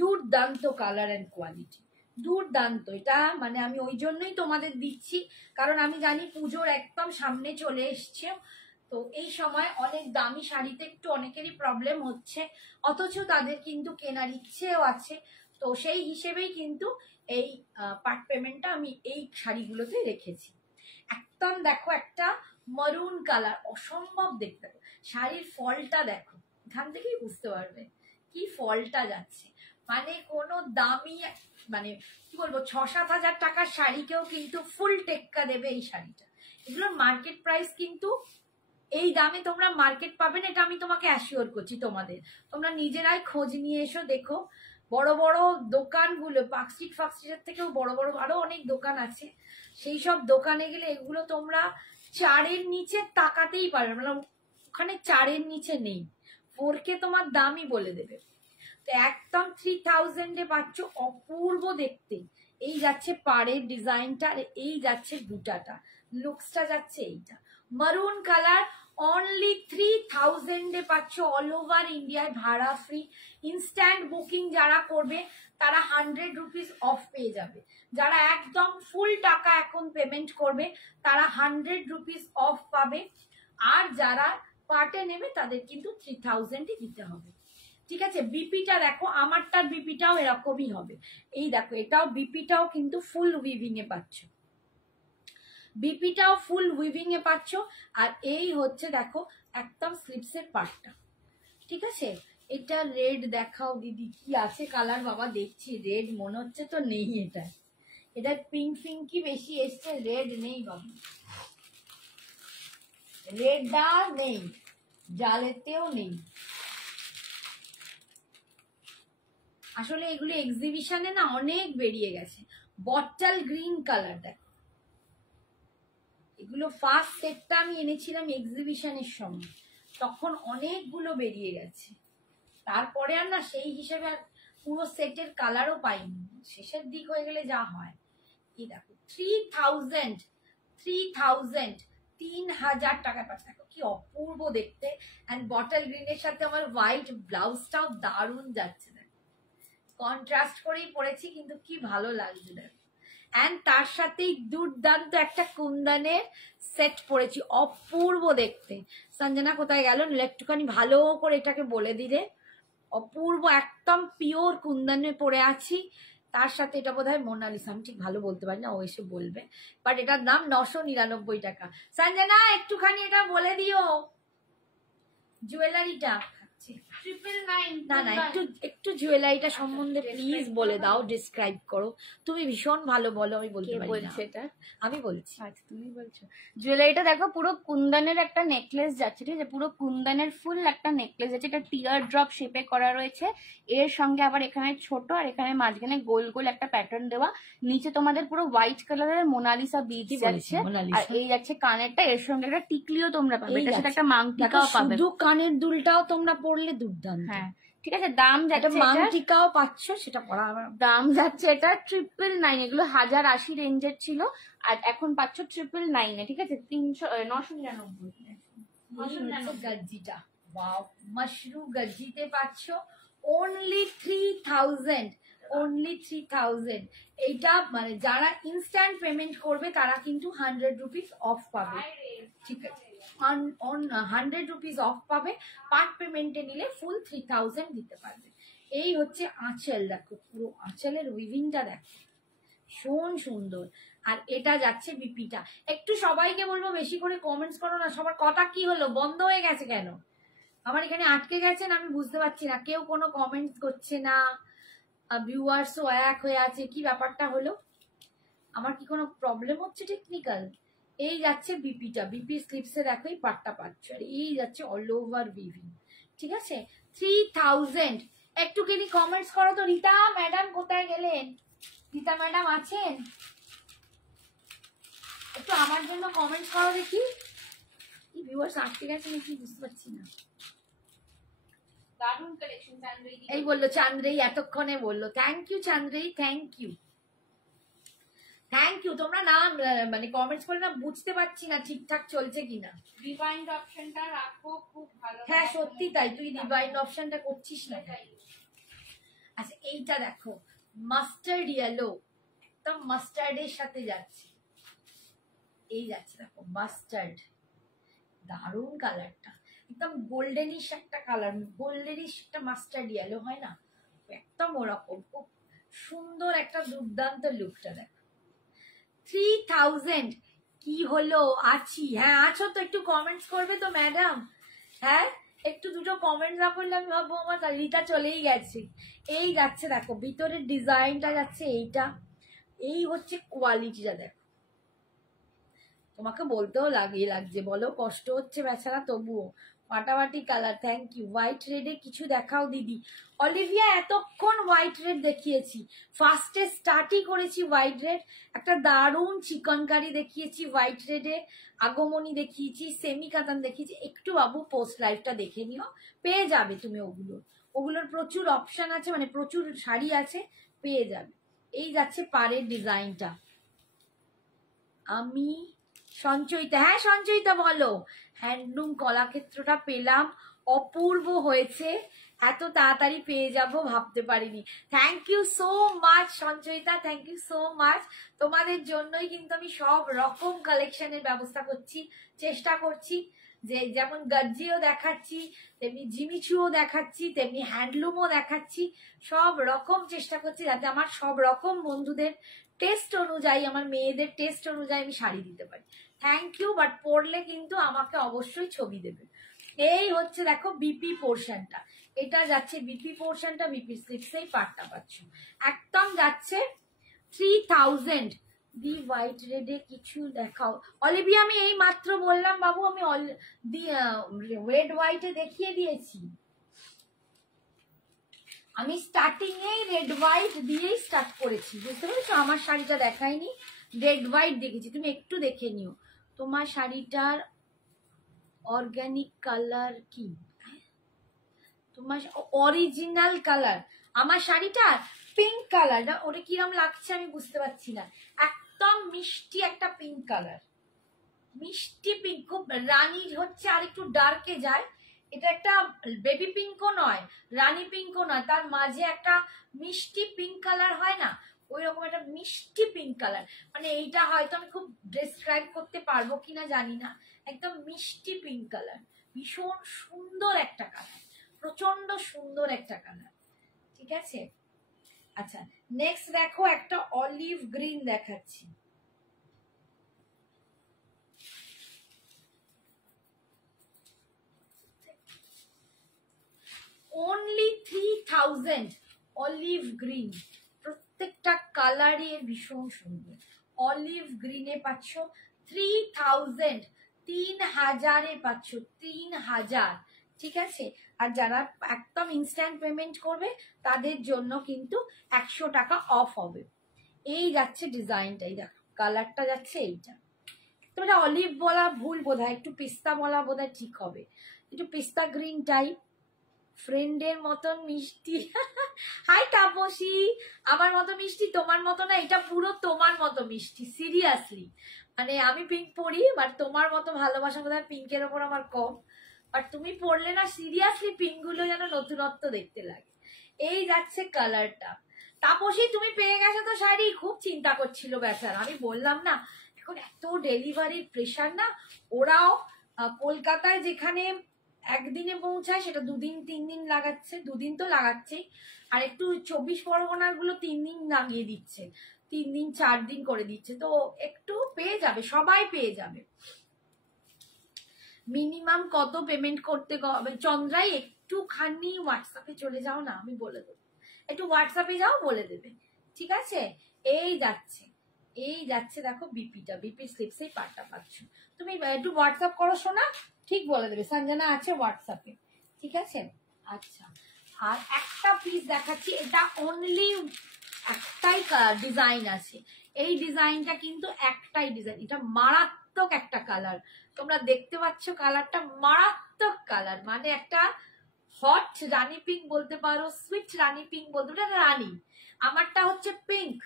দুর্দান্ত, কালার অ্যান্ড কোয়ালিটি দুর্দান্ত। এটা মানে আমি ওই জন্যই তোমাদের দিচ্ছি, কারণ আমি জানি পুজোর একদম সামনে চলে এসছে। তো এই সময় অনেক দামি শাড়িতে একটু অনেকেরই প্রবলেম হচ্ছে, অথচ তাদের কিন্তু কেনার ইচ্ছেও আছে। তো সেই হিসেবেই কিন্তু এই পার্ট পেমেন্টটা আমি এই শাড়িগুলোতে রেখেছি। একদম দেখো একটা মারুন কালার, অসম্ভব দেখতে। শাড়ির ফলটা দেখো, এখান থেকেই বুঝতে পারবে কি ফলটা যাচ্ছে। মানে কোনো দামি মানে কি বলবো 6-7 হাজার টাকার শাড়িকেও কিন্তু ফুল টেক্কা দেবে এই শাড়িটা। এগুলোর মার্কেট প্রাইস কিন্তু এই দামে তোমরা মার্কেট পাবে না, এটা আমি তোমাকে অ্যাসিওর করছি। তোমরা নিজেরাই খোঁজ নিয়ে এসো, দেখো বড় বড় দোকানগুলো, পার্কস্ট্রিট ফার্কস্ট্রিটের থেকেও বড় বড় আরো অনেক দোকান আছে, সেই সব দোকানে গেলে এগুলো তোমরা 4-এর নিচে তাকাতেই পারবে, মানে ওখানে 4-এর নিচে নেই। 4K তোমার দামই বলে দেবে। তো একদম 3000 এ পাচ্ছ, অপূর্ব দেখতে। এই যাচ্ছে পাড়ের ডিজাইনটা, আর এই যাচ্ছে বুটাটা, লুকসটা যাচ্ছে এইটা মারুন কালার। অনলি 3000 এ পাচ্ছ, অল ওভার ইন্ডিয়ায় ভাড়া ফ্রি। ইনস্ট্যান্ট বুকিং যারা করবে তারা 100 রুপিস অফ পেয়ে যাবে। যারা একদম ফুল টাকা এখন পেমেন্ট করবে তারা 100 রুপিস অফ পাবে। আর যারা পার্টে নেবে তাদের কিন্তু 3000 দিতে হবে, ঠিক আছে। বিপিটা দেখো, আমারটার বিপিটাও এরকমই হবে। এই দেখো, এটাও বিপিটাও কিন্তু ফুল উইভিং এ পাচ্ছ, বিপিটাও ফুল উইভিং এ পাচ্ছ। আর এই হচ্ছে দেখো একদম স্লিপসের পার্টটা, ঠিক আছে। এটা রেড দেখাও দিদি, কি আছে কালার বাবা, দেখছি রেড মনে হচ্ছে তো নেই। এটা পিঙ্ক ফিঙ্কি বেশি এসছে, রেড নেই বাবা, রেডটা নেই, জালেতেও নেই। আসলে এগুলো এক্সিবিশনে না অনেক বেরিয়ে গেছে। বটল গ্রিন কালার দেখো, এগুলো ফার্স্ট সেটটা আমি এনেছিলাম এক্সিবিশনের সময়, তখন অনেকগুলো বেরিয়ে গেছে। তারপরে আর না সেই হিসেবে আর পুরো সেটের কালারও পাইনি, শেষের দিক হয়ে গেলে যা হয়। এই দেখো 3000, 3000 টাকা পাচ্ছে, দেখো কি অপূর্ব দেখতে। অ্যান্ড বটল গ্রিনের সাথে আমার হোয়াইট ব্লাউজটাও দারুণ যাচ্ছে, দেখো কন্ট্রাস্ট করেই পরেছি কিন্তু কি ভালো লাগছে দেখো। অ্যান্ড তার সাথেই দুর্দান্ত একটা কুন্দনের সেট পরেছি, অপূর্ব দেখতে। সঞ্জনা কোথায় গেল, একটুখানি ভালো করে এটাকে বলে দিলে। অপূর্ব একদম পিওর কুন্দনে পরে আছি, তার সাথে এটা বোধ হয় মোনালিসা, আমি ঠিক ভালো বলতে পারি না, ও এসে বলবে। বাট এটার দাম 999 টাকা। সঞ্জনা একটুখানি এটা বলে দিও জুয়েলারিটা। 999। না না, একটু জুয়েলারিটা সম্বন্ধে প্লিজ বলে দাও, ডিসক্রাইব করো। তুমি ভীষণ ভালো বলো, আমি বলতে পারি না। এটা আমি বলছি। আচ্ছা তুমি বলছো। জুয়েলারিটা দেখো পুরো কুন্দনের একটা নেকলেস যাচ্ছে, ঠিক আছে, পুরো কুন্দনের ফুল একটা নেকলেস যাচ্ছে। এটা টিয়ার ড্রপ শেপে করা রয়েছে, এর সঙ্গে আবার এখানে ছোট আর এখানে মাঝখানে গোল গোল একটা প্যাটার্ন দেওয়া। নিচে তোমাদের পুরো হোয়াইট কালারের মোনালিসা বিট যাচ্ছে, আর এই যাচ্ছে কানেরটা, এর সঙ্গে একটা টিকলিও তোমরা পাবে, এটার সাথে একটা মাংটিকাও পাবে। শুধু কানের দুলটাও তোমরা পরলে দুর্দান্ত। হ্যাঁ, ঠিক আছে। দাম যাচ্ছে মামটিকাও পাচ্ছ, সেটা পড়া দাম যাচ্ছে এটা 999, এগুলো 1080 রেঞ্জের ছিল, আর এখন পাচ্ছ 999, ঠিক আছে, 999। গজ্জিটা, ওয়াও, মাশরু গজ্জিতে পাচ্ছ অনলি 3000, অনলি 3000। এইটা মানে যারা ইনস্ট্যান্ট পেমেন্ট করবে তারা কিন্তু 100 রুপিস অফ পাবে, ঠিক আছে, 100 রুপিস অফ পাবে। পার্ট পেমেন্টে নিলে ফুল 3000 দিতে পারবে। এই হচ্ছে আঁচল, দেখো পুরো আঁচলের উইভিংটা দেখো, ভীষণ সুন্দর। আর এটা যাচ্ছে বিপিটা। একটু সবাইকে বলবো বেশি করে কমেন্টস করো না, সবার কথা কি হলো, বন্ধ হয়ে গেছে কেন? আমার এখানে আটকে গেছেন, আমি বুঝতে পারছি না, কেউ কোনো কমেন্টস করছে না, ভিউয়ার্সও এক হয়ে আছে, কি ব্যাপারটা হলো? আমার কি কোনো প্রবলেম হচ্ছে টেকনিক্যাল? এই যাচ্ছে বিপিটা, বিপি স্লিপসে দেখো এই পাটটা পাচ্ছ, আর এই যাচ্ছে অল ওভার উইভিং, ঠিক আছে, 3000। একটুখানি কমেন্টস করো তো। রীতা ম্যাডাম কোথায় গেলেন? রীতা ম্যাডাম আছেন? একটু আমার জন্য কমেন্টস করো দেখি। কি ভিউয়ার্স আটকে গেছে নাকি বুঝতে পারছি না। দারুণ কালেকশন চান্দ্রেই। এই বললো চান্দ্রেই, এতক্ষণে বললো। Thank you Chandrei, thank you, thank you. তোমরা না মানে কমেন্টস করে না বুঝতে পারছি না ঠিকঠাক চলছে কিনা। রিভাইন্ড অপশনটা রাখো, খুব ভালো। হ্যাঁ সত্যি তাই, তুই রিভাইন্ড অপশনটা করছিস না। আচ্ছা এইটা দেখো, মাস্টার্ড ইয়েলো, একদম মাস্টার্ডের সাথে যাচ্ছে, এই যাচ্ছে দেখো মাস্টার্ড, দারুণ কালারটা, একদম গোল্ডেনিশ একটা কালার, গোল্ডেনিশ একটা মাস্টার্ড ইয়েলো হয় না, একদম ওরকম, খুব সুন্দর একটা দুর্দান্ত লুকটা দেখো। 3000 কি হলো? আছি, হ্যাঁ আছো তো, একটু কমেন্টস করবে তো ম্যাডাম? হ্যাঁ একটু দুটো কমেন্ট না করলে আমি ভাববো আমার রীতা চলেই গেছে। এই যাচ্ছে দেখো ভিতরের ডিজাইনটা যাচ্ছে এইটা, এই হচ্ছে কোয়ালিটিটা দেখো, তোমাকে বলতেও লাগছে, বলো কষ্ট হচ্ছে বেচারা, তবুও ফাটাফাটি কালার। Thank you. হোয়াইট রেডে কিছু দেখাও দিদি। অলিভিয়া এতক্ষণ হোয়াইট রেড দেখিয়েছি, ফার্স্টে স্টার্টই করেছি হোয়াইট রেড, একটা দারুণ চিকন কারি দেখিয়েছি হোয়াইট রেডে, আগমনী দেখিয়েছি, সেমি কাতান দেখিয়েছি। একটু বাবু পোস্ট লাইভটা দেখে নিও, পেয়ে যাবে তুমি ওগুলোর প্রচুর অপশন আছে, মানে প্রচুর শাড়ি আছে, পেয়ে যাবে। এই যাচ্ছে পাড়ের ডিজাইনটা। আমি সঞ্চয়িতা, হ্যাঁ সঞ্চয়িতা বলো। হ্যান্ডলুম কলাক্ষেত্রটা পেলাম, অপূর্ব হয়েছে, এত তাড়াতাড়ি পেয়ে যাব ভাবতে পারিনি। Thank you so much Sanchayita, thank you so much. তোমাদের জন্যই কিন্তু আমি সব রকম কালেকশনের ব্যবস্থা করছি, চেষ্টা করছি, যে যেমন গজ্জিও দেখাচ্ছি, তেমনি জিমিচুও দেখাচ্ছি, তেমনি হ্যান্ডলুমও দেখাচ্ছি, সব রকম চেষ্টা করছি যাতে আমার সব রকম বন্ধুদের টেস্ট অনুযায়ী, আমার মেয়েদের টেস্ট অনুযায়ী আমি শাড়ি দিতে পারি। থ্যাংক ইউ, বাট পরলে কিন্তু আমাকে অবশ্যই ছবি দেবে। এই হচ্ছে দেখো বিপি পোর্শনটা, এটা যাচ্ছে বিপি পোর্শনটা, বিপি স্লিপসেই পাটটা পাচ্ছ, একদম যাচ্ছে 3000। দি হোয়াইট রেডে কিছু দেখাও অলিভিয়া। আমি এই মাত্র বললাম বাবু, আমি রেড হোয়াইটে দেখিয়ে দিয়েছি, আমি স্টার্টিং এই রেড হোয়াইট দিয়েই স্টার্ট করেছি, বুঝতে পেরেছো? আমার শাড়িটা দেখাইনি, রেড হোয়াইট দেখেছি, তুমি একটু দেখে নিও। তোমার শাড়িটার অর্গানিক কালার কি? তোমার অরিজিনাল কালার আমার শাড়িটার পিঙ্ক কালার, ওটা কিরম লাগছে আমি বুঝতে পারছি না, একদম মিষ্টি একটা পিঙ্ক কালার, মিষ্টি পিঙ্ক, খুব রানী হচ্ছে আর একটু ডার্কে যায়। এটা একটা বেবি পিঙ্কও নয়, রানী পিঙ্কও নয়, তার মাঝে একটা মিষ্টি পিঙ্ক কালার হয় না, ওই রকম একটা মিষ্টি পিঙ্ক কালার, মানে এইটা হয়তো আমি খুব ডেসক্রাইব করতে পারবো কিনা জানি না, একদম মিষ্টি পিঙ্ক কালার, ভীষণ সুন্দর একটা কালার, প্রচন্ড সুন্দর একটা কালার, ঠিক আছে। আচ্ছা নেক্সট দেখো একটা অলিভ গ্রিন দেখাচ্ছি, only 3000 অলিভ গ্রিন, প্রত্যেকটা কালারই ভীষণ সুন্দর। অলিভ গ্রিনে পাচ্ছ 3000, 3000-এ পাচ্ছ, 3000, ঠিক আছে। আর যারা একদম ইনস্ট্যান্ট পেমেন্ট করবে তাদের জন্য কিন্তু 100 টাকা অফ হবে। এই যাচ্ছে ডিজাইনটা, এই দেখো কালারটা যাচ্ছে এইটা, তোমরা অলিভ বলা ভুল বোধহয়, একটু পিস্তা বলা বোধহয় ঠিক হবে, একটু পিস্তা গ্রিন টাইপ, ফ্রেন্ডের মতন মিষ্টি। হাই তাপসী, আমার মতো মিষ্টি তোমার মতো না, এটা পুরো তোমার মতো মিষ্টি, সিরিয়াসলি। মানে আমি পিঙ্ক পরি, বাট তোমার মতো ভালোবাসা বোধহয় পিঙ্কের ওপর আমার কম, বাট তুমি পরলে না সিরিয়াসলি পিঙ্ক গুলো যেন নতুনত্ব দেখতে লাগে। এই যাচ্ছে কালারটা। তাপসী তুমি পেয়ে গেছো তো শাড়ি? খুব চিন্তা করছিল বেচারা, আমি বললাম না এখন এত ডেলিভারির প্রেশার না, ওরাও কলকাতায় যেখানে একদিনে পৌঁছায় সেটা 2 দিন 3 দিন লাগাচ্ছে, 2 দিন তো লাগাচ্ছেই, আর একটু 24 পরগনার গুলো 3 দিন লাগিয়ে দিচ্ছে, 3 দিন 4 দিন করে দিচ্ছে, তো একটু পেয়ে যাবে, সবাই পেয়ে যাবে। মিনিমাম কত পেমেন্ট করতে হবে চন্দ্রাই? একটুখানি হোয়াটসঅ্যাপে চলে যাও না, আমি বলে দেবো, একটু হোয়াটসঅ্যাপে যাও, বলে দেবে, ঠিক আছে? এই যাচ্ছে, এই যাচ্ছে, দেখো বিপিটা, বিপি স্লিপসেই পাটটা পাচ্ছ তুমি, একটু হোয়াটসঅ্যাপ করো শোনা, ঠিক বলে দেবে, সঞ্জনা আছে হোয়াটসঅ্যাপে, ঠিক আছে? আচ্ছা, আর একটা পিস দেখাচ্ছি, এটা অনলি একটাই ডিজাইন আছে, এই ডিজাইনটা কিন্তু একটাই ডিজাইন, এটা মারাত্মক একটা কালার, তোমরা দেখতে পাচ্ছ কালারটা মারাত্মক কালার, মানে একটা হট রানী পিঙ্ক বলতে পারো, সুইট রানী পিঙ্ক বলতে পারো, এটা রানী, আমারটা হচ্ছে পিঙ্ক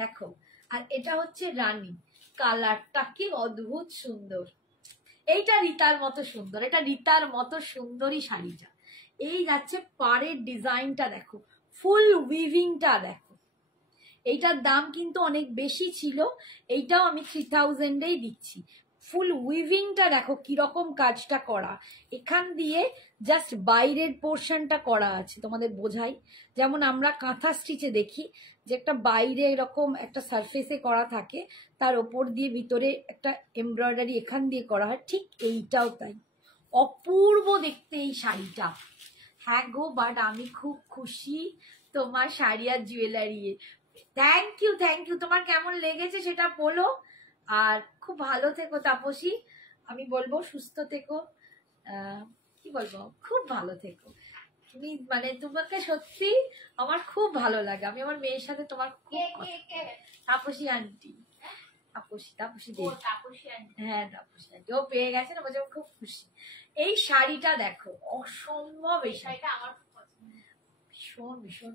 দেখো, আর এটা হচ্ছে রানী, কালারটা কি অদ্ভুত সুন্দর, এইটা রিতার মতো সুন্দর, এটা রিতার মতো সুন্দরী শাড়িটা। এই যাচ্ছে পাড়ের ডিজাইনটা দেখো, ফুল উইভিংটা দেখো, এইটার দাম কিন্তু অনেক বেশি ছিল, এইটাও আমি 3000-এই দিচ্ছি। ফুল উইভিংটা দেখো কিরকম কাজটা করা, এখান দিয়ে জাস্ট বাইরের পোর্শনটা করা আছে, তোমাদের বোঝাই, যেমন আমরা কাঁথা স্টিচে দেখি যে একটা বাইরে এরকম একটা সারফেসে করা থাকে, তার ওপর দিয়ে ভিতরে একটা এমব্রয়ডারি এখান দিয়ে করা হয়, ঠিক এইটাও তাই, অপূর্ব দেখতে এই শাড়িটা। হ্যাঁ গো, বাট আমি খুব খুশি তোমার শাড়ি আর jewellery. Thank you, thank you, তোমার কেমন লেগেছে সেটা বলো, আর খুব ভালো থেকো তাপসী, আমি বলবো সুস্থ থেকো, কি বলবো, খুব ভালো থেকো তুমি, মানে তোমাকে সত্যি আমার খুব ভালো লাগে, আমি আমার মেয়ের সাথে তোমার খুব তাপসী আন্টি, তাপসী তাপসী হ্যাঁ তাপসী আন্টি, ও পেয়ে গেছে না, বলছে খুব খুশি। এই শাড়িটা দেখো অসম্ভব, এই শাড়িটা আমার ভীষণ ভীষণ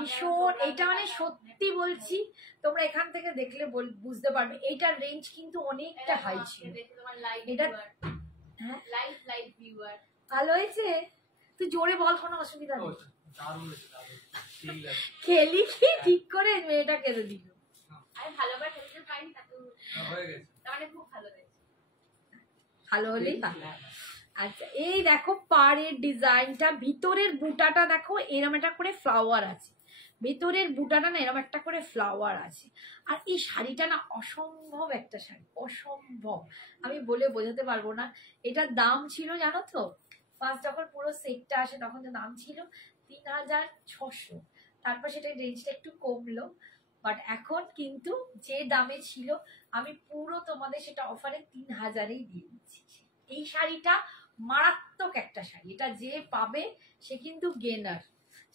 ভীষণ, এটা মানে সত্যি বলছি, তোমরা এখান থেকে দেখলে বুঝতে পারবে, এইটার রেঞ্জ কিন্তু অনেকটা হাই ছিল, এটা হ্যাঁ ভালো হয়েছে, তুই জোরে বল, কোনো অসুবিধা নেই, খেলি কি ঠিক করে মেয়েটা কেঁদে দিল, ভালো হলেই ভালো। আচ্ছা, এই দেখো পাড়ের ডিজাইনটা, ভিতরের বুটাটা দেখো এরম একটা করে ফ্লাওয়ার আছে, ভেতরের বুটাটা না এরম একটা করে ফ্লাওয়ার আছে, আর এই শাড়িটা না অসম্ভব একটা শাড়ি, অসম্ভব, আমি বলে বোঝাতে পারবো না। এটার দাম ছিল জানো তো, ফার্স্ট যখন পুরো সেটটা আসে তখন তো দাম ছিল 3600, তারপর সেটা রেঞ্জটা একটু কমলো, বাট এখন কিন্তু যে দামে ছিল আমি পুরো তোমাদের সেটা অফারে 3000-এই দিয়ে দিচ্ছি। এই শাড়িটা মারাত্মক একটা শাড়ি, এটা যে পাবে সে কিন্তু গেনার,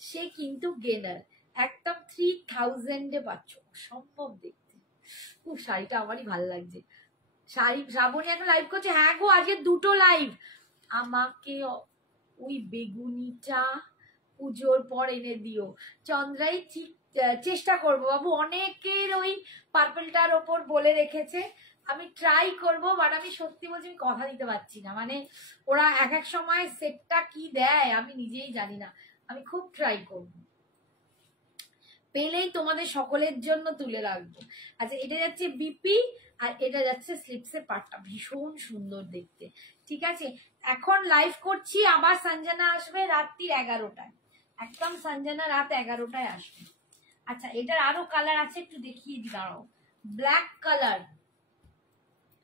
সে কিন্তু গেনার, একদম 3000-এ পাচ্ছ, সম্ভব দেখতে, খুব শাড়িটা আমারই ভালো লাগছে। শাড়ি শ্রাবণী এখন লাইভ করছে, হ্যাঁ গো আজকে 2টো লাইভ, আমাকে ওই বেগুনিটা পুজোর পর এনে দিও, চন্দ্রাই ঠিক চেষ্টা করবো বাবু, অনেকের ওই পার্পলটার ওপর বলে রেখেছে, আমি ট্রাই করব, বাট আমি সত্যি বলছি আমি কথা দিতে পারছি না, মানে ওরা এক এক সময় সেটটা কি দেয় আমি নিজেই জানি না, আমি খুব ট্রাই করব, পেলেই তোমাদের সকলের জন্য তুলে রাখবো। আচ্ছা, এটা যাচ্ছে বিপি আর এটা যাচ্ছে স্লিপসের পাটটা, ভীষণ সুন্দর দেখতে, ঠিক আছে? এখন লাইভ করছি, আবার সঞ্জনা আসবে রাত্রি 11টায়, একদম সঞ্জনা রাত 11টায় আসবে। আচ্ছা, এটার আরো কালার আছে, একটু দেখিয়ে দি, দাঁড়াও, ব্ল্যাক কালার,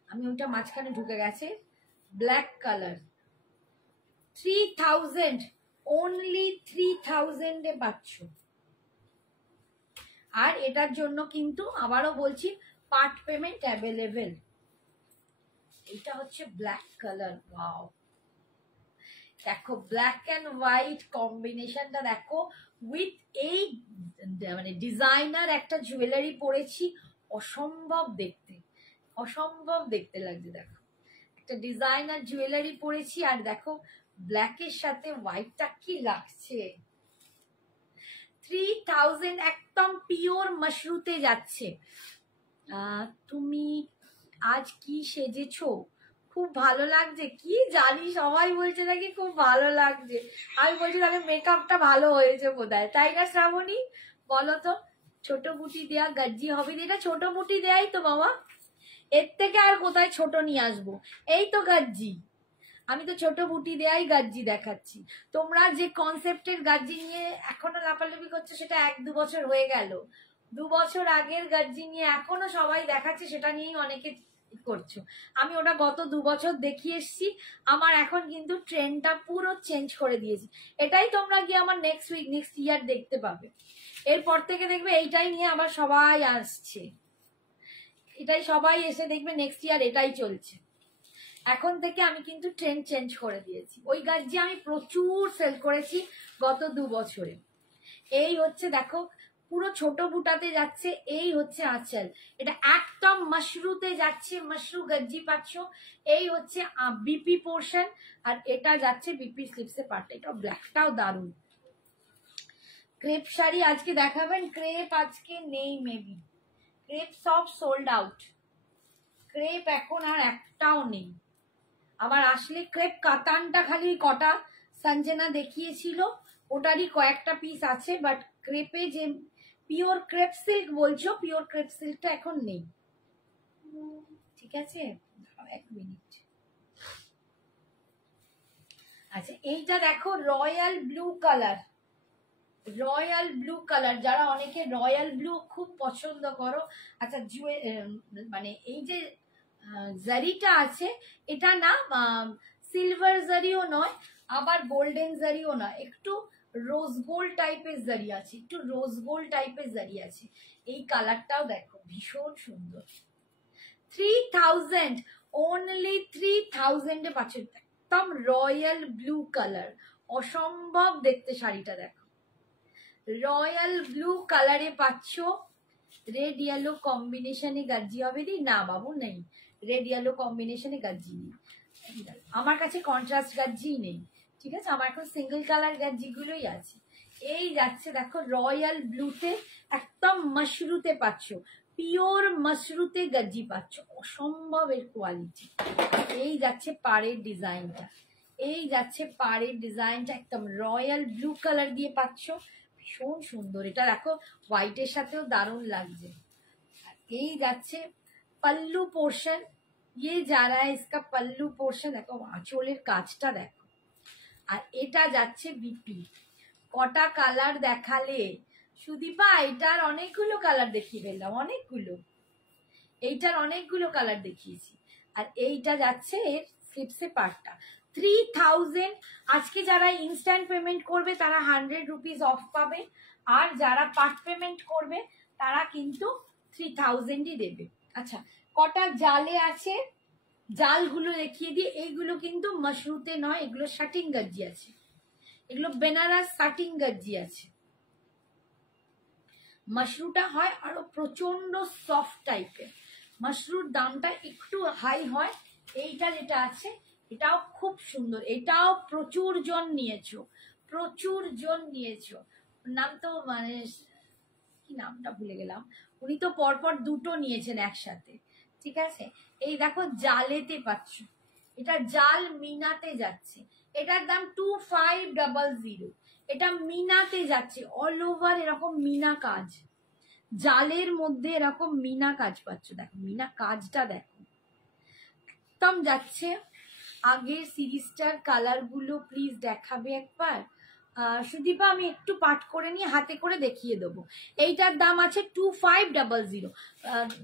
আমি ওইটা মাঝখানে ঢুকে গেছে, ব্ল্যাক কালার 3000, অনলি 3000-এ পাচ্ছ, আর এটার জন্য কিন্তু আবারও বলছি পার্ট পেমেন্ট অ্যাভেলেবেল। এটা হচ্ছে ব্ল্যাক কালার, ওয়াও, দেখো ব্ল্যাক এন্ড হোয়াইট কম্বিনেশনটা দেখো, উইথ এই মানে ডিজাইনার একটা জুয়েলারি পরেছি, অসম্ভব দেখতে, অসম্ভব দেখতে লাগছে, দেখো একটা ডিজাইনার জুয়েলারি পরেছি, আর দেখো ব্ল্যাকের সাথে হোয়াইটটা কি লাগছে। 3000 একদম পিওর মাশরুতে যাচ্ছে। তুমি আজ কি সেজেছো? খুব ভালো লাগছে। কি জানি সবাই বলছে নাকি খুব ভালো লাগছে। আমি বলছি তাহলে মেকআপটা ভালো হয়েছে বোধহয়, তাই না শ্রাবণী? বলো তো। ছোট বুটি দেয়া গাজ্জি হবে, এটা ছোট বুটি দেয়াই তো বাবা, এর থেকে আর কোথায় ছোট নিয়ে আসবো? এই তো গাজ্জি, আমি তো ছোট বুটি দেয়াই গাজ্জি দেখাচ্ছি। তোমরা যে কনসেপ্টের গাজ্জি নিয়ে এখনো লাফালাফি করছো সেটা 1-2 বছর হয়ে গেল। 2 বছর আগের গাজ্জি নিয়ে এখনো সবাই দেখাচ্ছে, সেটা নিয়েই অনেকে করছো। আমি ওটা গত 2 বছর দেখিয়ে এসছি। আমার এখন কিন্তু ট্রেন্ডটা পুরো চেঞ্জ করে দিয়েছি। এটাই তোমরা গিয়ে আমার নেক্সট উইক নেক্সট ইয়ার দেখতে পাবে। এরপর থেকে দেখবে এইটাই নিয়ে আবার সবাই আসছে, এটাই সবাই এসে দেখবে নেক্সট ইয়ার এটাই চলছে। এখন থেকে আমি কিন্তু ট্রেন্ড চেঞ্জ করে দিয়েছি। ওই গাজ্জি আমি প্রচুর সেল করেছি গত 2 বছরে। এই হচ্ছে দেখো পুরো ছোট বুটাতে যাচ্ছে, এই হচ্ছে আঁচল, এটা একদম মাশরুতে যাচ্ছে, মাশরু গাজ্জি পাচ্ছ। এই হচ্ছে বিপি পোর্শন, আর এটা যাচ্ছে বিপি স্লিপসে পার্ট। এটা ব্ল্যাকটাও দারুণ। ক্রেপ শাড়ি আজকে দেখাবেন? ক্রেপ আজকে নেই, মেবি ক্রেপ সব সোল্ড আউট। ক্রেপ এখন আর একটাও নেই। আবার আসলে ক্রেপ কাতানটা খালি কটা সঞ্জনা দেখিয়েছিল, ওটারই কয়েকটা পিস আছে, বাট ক্রেপে যে পিওর ক্রেপ সিল্ক বলছো, পিওর ক্রেপ সিল্কটা এখন নেই। ঠিক আছে, 1 মিনিট। আচ্ছা এইটা দেখো royal blue colour, royal blue colour, যারা অনেকে রয়্যাল ব্লু খুব পছন্দ করো। আচ্ছা মানে এই যে জারিটা আছে, এটা না সিলভার জারিও নয়, আবার গোল্ডেন জারিও নয়, একটু রোজ গোল্ড টাইপের জারি আছে, একটু রোজ গোল্ড টাইপের জারি আছে। এই কালারটাও দেখো ভীষণ সুন্দর। 3000, অনলি 3000 এ পাচ্ছ একদম রয়্যাল ব্লু কালার। অসম্ভব দেখতে শাড়িটা দেখো, রয়্যাল ব্লু কালারে পাচ্ছ। রেড ইয়েলো কম্বিনেশনে গাজ্জি হবে দি? না বাবু নেই, রেড ইয়েলো কম্বিনেশনে গাজ্জি নেই আমার কাছে, কন্ট্রাস্ট গাজ্জি নেই। ঠিক আছে, আমার এখন সিঙ্গেল কালার গাজ্জি গুলোই আছে। এই যাচ্ছে দেখো রয়্যাল ব্লুতে, একদম মাশরুতে পাচ্ছ, পিওর মাশরুতে গাজ্জি পাচ্ছ, অসম্ভব এর কোয়ালিটি। এই যাচ্ছে পাড়ের ডিজাইনটা, এই যাচ্ছে পাড়ের ডিজাইনটা, একদম রয়্যাল ব্লু কালার দিয়ে পাচ্ছ, ভীষণ সুন্দর। এটা দেখো হোয়াইটের সাথেও দারুণ লাগছে। এই যাচ্ছে पल्लू पोर्शन, ये जा रहा है इसका पल्लू पोर्शन। देखो आंचलेर काजटा देखो, আর এটা যাচ্ছে বিপি। কটা কালার দেখালে সুদীপা? এটার অনেকগুলো কালার দেখিয়ে ফেললাম, অনেকগুলো, এইটার অনেকগুলো কালার দেখিয়েছি। আর এইটা যাচ্ছে এর স্লিপসে পার্টটা। 3000। আজকে যারা ইনস্ট্যান্ট পেমেন্ট করবে তারা 100 রুপিস অফ পাবে, আর যারা পার্ট পেমেন্ট করবে তারা কিন্তু 3000ই দেবে। আচ্ছা কটা জালে আছে, জালগুলো দেখিয়ে দিই। এইগুলো কিন্তু মাশরুতে নয়, এগুলো শাটিং গাজ্জি আছে, এগুলো বেনারস শাটিং গাজ্জি আছে। মাশরুটা হয় আরো প্রচন্ড সফট টাইপের, মাশরুর দামটা একটু হাই হয়। এইটা যেটা আছে এটাও খুব সুন্দর, এটাও প্রচুর জন নিয়েছো, প্রচুর জন নিয়েছো। নাম তো মানে কি নামটা ভুলে গেলাম, উনি তো পরপর দুটো নিয়েছেন একসাথে। ঠিক আছে, এই দেখো জালেতে পাচ্ছ, এটা জাল মিনাতে যাচ্ছে, এটার দাম 2500। এটা মিনাতে যাচ্ছে, অল ওভার এরকম মিনা কাজ, জালের মধ্যে এরকম মিনা কাজ পাচ্ছ। দেখো মিনা কাজটা দেখো, একদম যাচ্ছে। আগের সিরিজটার কালার গুলো প্লিজ দেখাবে একবার সুদীপা, আমি একটু পাঠ করে নিয়ে হাতে করে দেখিয়ে দেবো। এইটার দাম আছে 2500।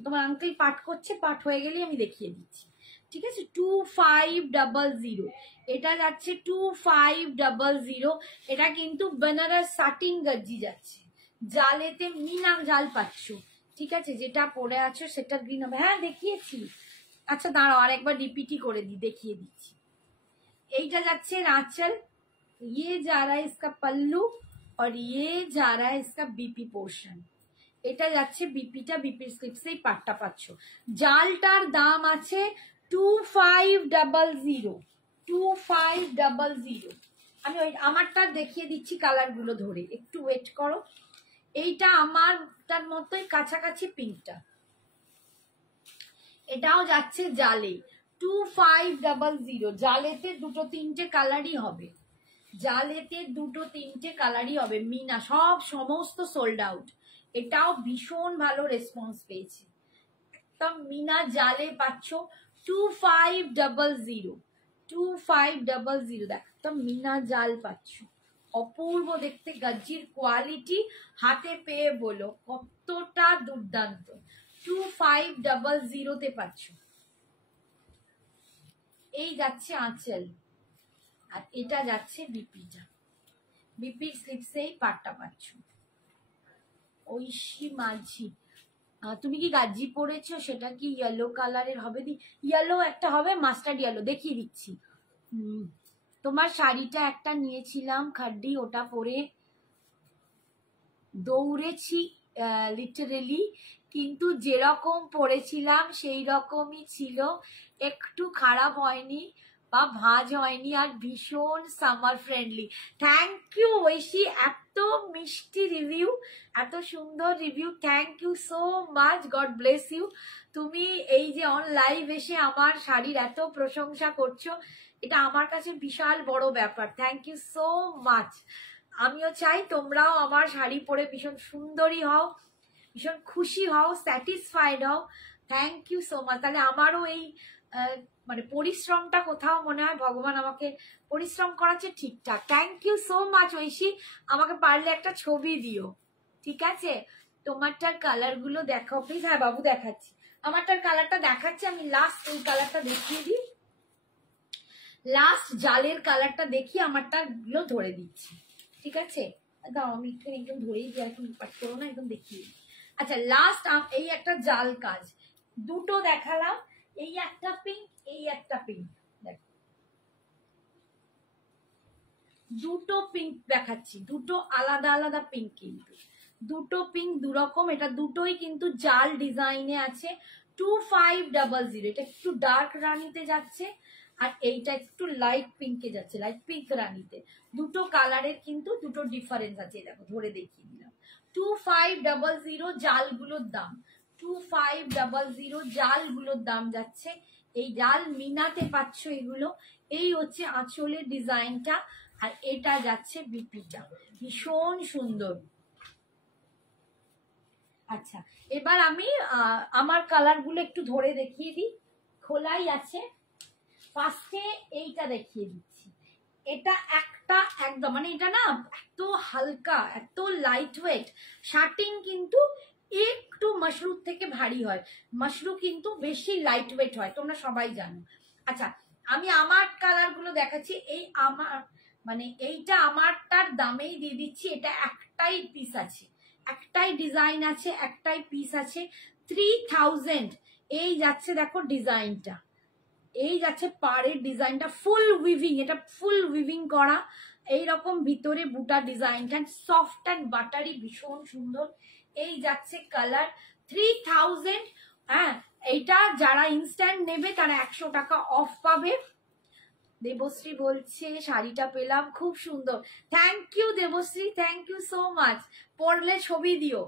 তোমার আঙ্কেল পাঠ করছে, পাঠ হয়ে গেলেই আমি দেখিয়ে দিচ্ছি। ঠিক আছে, 2500। এটা যাচ্ছে 2500। এটা কিন্তু বেনারস সাটিন গাজ্জি যাচ্ছে, জালেতে মিনা জাল পাচ্ছ। ঠিক আছে, যেটা পরে আছো সেটা গ্রিন হবে। হ্যাঁ দেখিয়েছি। আচ্ছা দাঁড়াও আরেকবার রিপিটই করে দিই, দেখিয়ে দিচ্ছি। এইটা যাচ্ছে আঁচল, ये जा रहा है इसका पल्लू, और ये जा रहा है इसका बीपी पोर्शन। এটা যাচ্ছে বিপিটা, বিপি স্লিপসেই পাটটা পাচ্ছ। জালটার দাম আছে 2500। 2500। আমি ওই আমারটা দেখিয়ে দিচ্ছি কালার গুলো ধরে, একটু ওয়েট করো। এইটা আমারটার মতোই কাছাকাছি পিঙ্কটা, এটাও যাচ্ছে জালে 2500। জালেতে দুটো তিনটে কালারই হবে, জালেতে দুটো তিনটে কালারই হবে। মিনা সব সমস্ত সোল্ড আউট। এটাও ভীষণ ভালো রেসপন্স পেয়েছে। একদম মিনা জালে পাচ্ছ 2500। 2500 দেখ, একদম মিনা জাল পাচ্ছ। অপূর্ব দেখতে, গাজ্জির কোয়ালিটি হাতে পেয়ে বলো কতটা দুর্দান্ত। 2500 তে পাচ্ছ। এই যাচ্ছে আঁচল, আর এটা যাচ্ছে বিপিটা। বিপির স্লিপসেই পাটটা পাচ্ছ। ঐশী মাঝি, তুমি কি গাজ্জি পরেছো? সেটা কি ইয়েলো কালারের হবে? ইয়েলো একটা হবে, মাস্টার্ড ইয়েলো দেখিয়ে দিচ্ছি। তোমার শাড়িটা একটা নিয়েছিলাম খাড্ডি, ওটা পরে দৌড়েছি লিটারেলি, কিন্তু যেরকম পরেছিলাম সেই রকমই ছিল, একটু খারাপ হয়নি বা ভাঁজ হয়নি, আর ভীষণ summer friendly. Thank you Aishi, এত মিষ্টি রিভিউ, এত সুন্দর review, thank you so much, God bless you. তুমি এই যে অন লাইভ এসে আমার শাড়ির এত প্রশংসা করছো, এটা আমার কাছে বিশাল বড় ব্যাপার। Thank you so much. আমিও চাই তোমরাও আমার শাড়ি পরে ভীষণ সুন্দরী হও, ভীষণ খুশি হও, স্যাটিসফাইড হও। Thank you so much. তাহলে আমারও এই মানে পরিশ্রমটা কোথাও মনে হয় ভগবান আমাকে পরিশ্রম করাচ্ছে ঠিকঠাক। Thank you so much Oishi, আমাকে পারলে একটা ছবি দিও, ঠিক আছে? তোমারটার কালার গুলো দেখাও প্লিজ। হ্যাঁ বাবু দেখাচ্ছি, আমারটার কালারটা দেখাচ্ছি। আমি লাস্ট এই কালারটা দেখিয়ে দিই, লাস্ট জালের কালারটা দেখিয়ে আমারটা গুলো ধরে দিচ্ছি, ঠিক আছে? দাও আমি একদম ধরেই দিই, এখন পাঠ করো না, একদম দেখিয়ে দিই। আচ্ছা লাস্ট এই একটা জাল কাজ, দুটো দেখালাম, এই একটা পিঙ্ক, এই একটা পিঙ্ক, দেখো দুটো পিঙ্ক দেখাচ্ছি, দুটো আলাদা আলাদা পিঙ্ক, কিন্তু দুটো পিঙ্ক দুরকম। এটা দুটোই কিন্তু জাল ডিজাইনে আছে। 2500। এটা একটু ডার্ক রানিতে যাচ্ছে, আর এইটা একটু লাইট পিঙ্কে যাচ্ছে, লাইট পিঙ্ক রানিতে। দুটো কালারের কিন্তু দুটো ডিফারেন্স আছে, দেখো ধরে দেখিয়ে দিলাম। 2500 জালগুলোর দাম, 2500 জালগুলোর দাম যাচ্ছে। এই জাল মিনাতে পাচ্ছ এগুলো। এই হচ্ছে আঁচলের ডিজাইনটা, আর এটা যাচ্ছে বিপিটা, ভীষণ সুন্দর। আচ্ছা এবার আমি আমার কালার গুলো একটু ধরে দেখিয়ে দিই, খোলাই আছে। ফার্স্টে এইটা দেখিয়ে দিচ্ছি, এটা একটা একদম মানে এটা না এত হালকা, এত লাইট ওয়েট। শার্টিং কিন্তু একটু মাশরু থেকে ভারী হয়, মাশরু কিন্তু বেশি লাইট ওয়েট হয়, তোমরা সবাই জানো। আচ্ছা আমি আমার কালার গুলো দেখাচ্ছি। এই আমার মানে এইটা আমারটার দামেই দিয়ে দিচ্ছি। এটা একটাই পিস আছে, একটাই ডিজাইন আছে, একটাই পিস আছে। 3000 এই যাচ্ছে, দেখো ডিজাইনটা এই যাচ্ছে, পাড়ের ডিজাইনটা ফুল উইভিং, এটা ফুল উইভিং করা, এইরকম ভিতরে বুটা ডিজাইনটা সফট অ্যান্ড বাটারি, ভীষণ সুন্দর। এই যাচ্ছে কালার 3000। হ্যাঁ এইটা যারা ইনস্ট্যান্ট নেবে তারা 100 টাকা অফ পাবে। দেবশ্রী বলছে শাড়িটা পেলাম খুব সুন্দর, thank you Debashree, thank you so much. পরলে ছবি দিও।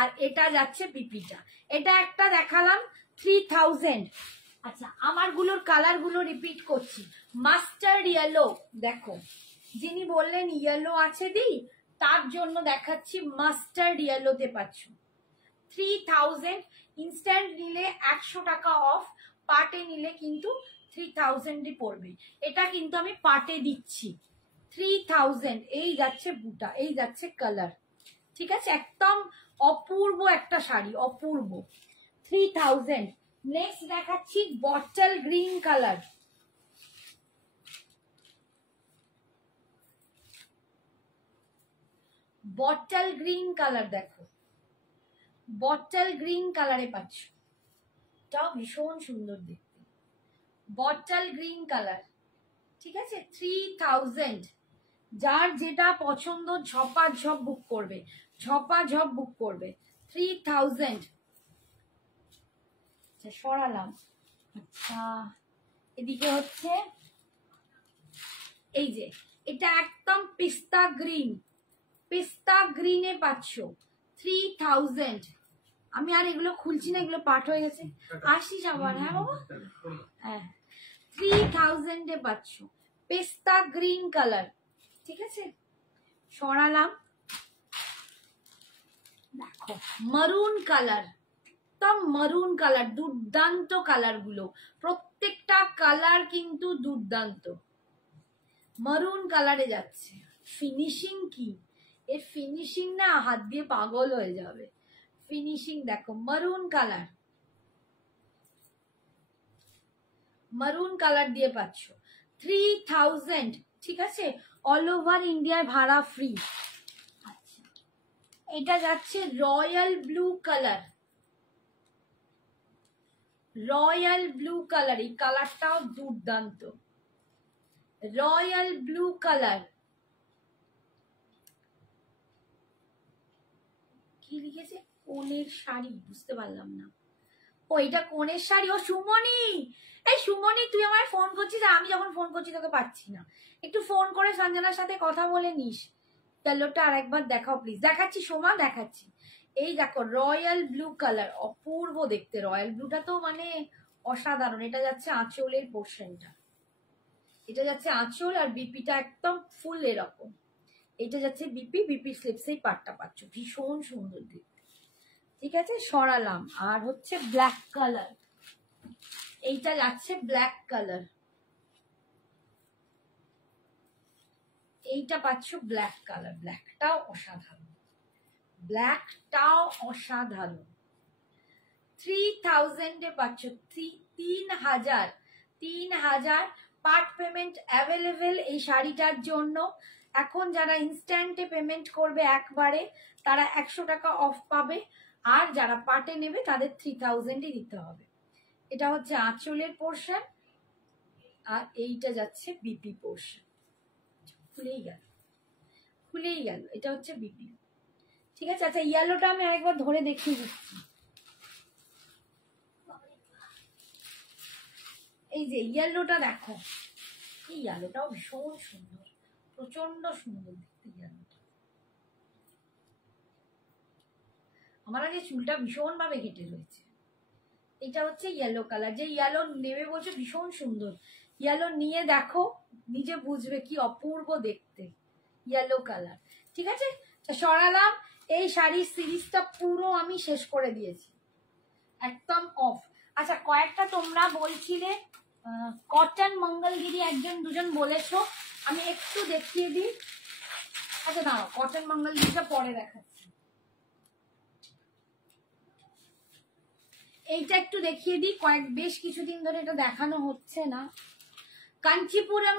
আর এটা যাচ্ছে বিপিটা, এটা একটা দেখালাম 3000। আচ্ছা আমার গুলোর কালার গুলো রিপিট করছি। মাস্টার্ড ইয়েলো, দেখো যিনি বললেন ইয়েলো আছে দি, তার জন্য দেখাচ্ছি মাস্টার্ড ইয়েলোতে পাচ্ছ 3000। ইনস্ট্যান্ট নিলে 100 টাকা অফ, পার্টে নিলে কিন্তু 3000ই পড়বে। এটা কিন্তু আমি পার্টে দিচ্ছি 3000। এই যাচ্ছে বুটা, এই যাচ্ছে কালার, ঠিক আছে? একদম অপূর্ব একটা শাড়ি, অপূর্ব। 3000। নেক্সট দেখাচ্ছি bottle green colour, bottle green colour, দেখো বটল গ্রিন কালারে পাচ্ছ, এটাও ভীষণ সুন্দর দেখতে, বটল গ্রিন কালার, ঠিক আছে? 3000। যার যেটা পছন্দ ঝপাঝপ বুক করবে, ঝপাঝপ বুক করবে। 3000। আচ্ছা সরালাম। আচ্ছা এদিকে হচ্ছে এই যে এটা একদম পিস্তা গ্রিনে পাচ্ছ 3000। আমি আর এগুলো খুলছি না, এগুলো পাট হয়ে গেছে। আসিস আবার। হ্যাঁ বাবা, হ্যাঁ 3000 এ পাচ্ছ পেস্তা গ্রিন কালার। ঠিক আছে, সরালাম। দেখো মারুন কালার, একদম মারুন কালার, দুর্দান্ত কালার গুলো, প্রত্যেকটা কালার কিন্তু দুর্দান্ত। মারুন কালারে যাচ্ছে, ফিনিশিং কি এর, ফিনিশিং না হাত দিয়ে পাগল হয়ে যাবে। ফিনিশিং দেখো, মারুন কালার দিয়ে পাচ্ছ 3000। ঠিক আছে, অল ওভার ইন্ডিয়ায় ভাড়া ফ্রি। আচ্ছা, এটা যাচ্ছে রয়্যাল ব্লু কালার, এই কালারটাও দুর্দান্ত। রয়্যাল ব্লু কালার, কি লিখেছে, কোনের শাড়ি, বুঝতে পারলাম না। ও এটা কোনের শাড়ি। ও সুমনি, এই সুমনি তুই আমার ফোন করছিস, আমি যখন ফোন করছি তোকে পাচ্ছি না, একটু ফোন করে সঞ্জনার সাথে কথা বলে নিস। কালারটা আরেকবার দেখাও প্লিজ। দেখাচ্ছি সোমা, দেখাচ্ছি। এই দেখো রয়্যাল ব্লু কালার, অপূর্ব দেখতে। রয়্যাল ব্লুটা তো মানে অসাধারণ। এটা যাচ্ছে আঁচলের পোর্শনটা, এটা যাচ্ছে আঁচল, আর বিপিটা একদম ফুল এরকম। এটা যাচ্ছে বিপি স্লিপসেই পাটটা পাচ্ছ, ভীষণ সুন্দর দেখতে। ঠিক আছে, সরালাম। আর হচ্ছে ব্ল্যাক কালার, এইটা যাচ্ছে ব্ল্যাক কালার, এইটা পাচ্ছ ব্ল্যাক কালার। ব্ল্যাকটাও অসাধারণ। 3000 এ পাচ্ছ 3000 পার্ট পেমেন্ট অ্যাভেলেবেল এই শাড়িটার জন্য। এখন যারা ইনস্ট্যান্টে পেমেন্ট করবে একবারে, তারা 100 টাকা অফ পাবে, আর যারা পার্টে নেবে তাদের 3000ই দিতে হবে। এটা হচ্ছে আঁচলের পোর্শন, আর এইটা যাচ্ছে বিপি পোর্শন। খুলেই গেল, এটা হচ্ছে বিপি। ঠিক আছে, আচ্ছা ইয়েলোটা আমি আরেকবার ধরে দেখিয়ে দিচ্ছি। এই যে ইয়েলোটা দেখো, এই ইয়েলোটাও ভীষণ সুন্দর, প্রচন্ড সুন্দর দেখতে ইয়েলোটা। আমার আগে চুলটা ভীষণ ভাবে কেটে রয়েছে। এটা হচ্ছে ইয়েলো কালার, যে ইয়েলো নেবে বলছে ভীষণ সুন্দর। ইয়েলো নিয়ে দেখো, নিজে বুঝবে কি অপূর্ব দেখতে ইয়েলো কালার। ঠিক আছে, সরালাম। এই শাড়ির সিরিজটা পুরো আমি শেষ করে দিয়েছি, একদম অফ। আচ্ছা, কয়েকটা তোমরা বলছিলে কটন মঙ্গলগিরি, একজন দুজন বলেছো, আমি একটু দেখিয়ে দিই। আচ্ছা দাঁড়াও, কটন মঙ্গলগিরিটা পরে দেখাচ্ছি। এইটা একটু দেখিয়ে দিই, বেশ কিছুদিন ধরে এটা দেখানো হচ্ছে না। কাঞ্চিপুরম